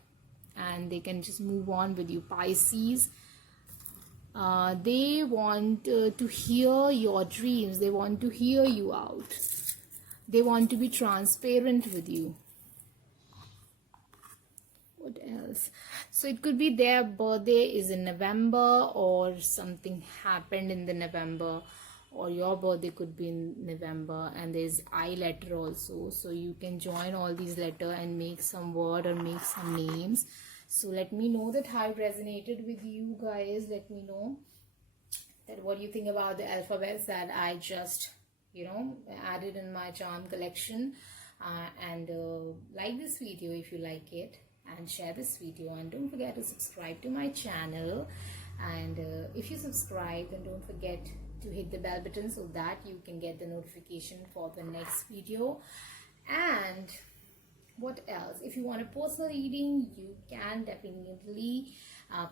and they can just move on with you. Pisces, they want to hear your dreams. They want to hear you out. They want to be transparent with you. What else? So it could be their birthday is in November, or something happened in the November, or your birthday could be in November, and there's I letter also. So you can join all these letters and make some word or make some names. So let me know that how it resonated with you guys. Let me know that what you think about the alphabets that I just added in my charm collection. And like this video if you like it, and share this video, and don't forget to subscribe to my channel. And if you subscribe, then don't forget to hit the bell button so that you can get the notification for the next video. And what else? If you want a personal reading, you can definitely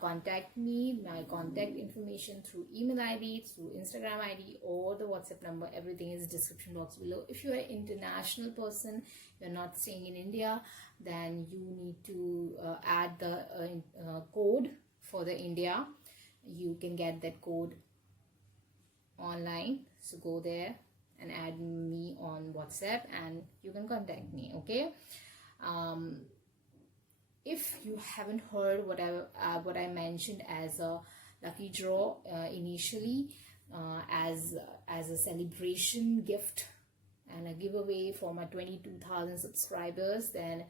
contact me. My contact information through email ID, through Instagram ID, or the WhatsApp number. Everything is description box below. If you are an international person, you're not staying in India, then you need to add the code for the India. You can get that code online. So go there and add me on WhatsApp, and you can contact me. Okay. If you haven't heard what I mentioned as a lucky draw initially, as a celebration gift and a giveaway for my 22,000 subscribers, then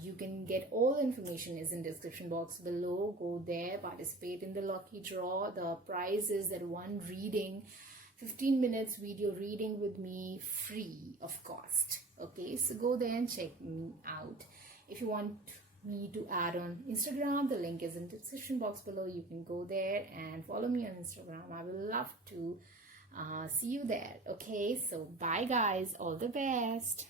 you can get all the information is in description box below. Go there, participate in the lucky draw. The prize is that one reading, 15 minutes video reading with me, free of cost. Okay, so go there and check me out. If you want me to add on Instagram, the link is in the description box below. You can go there and follow me on Instagram. I will love to see you there. Okay, so bye guys, all the best.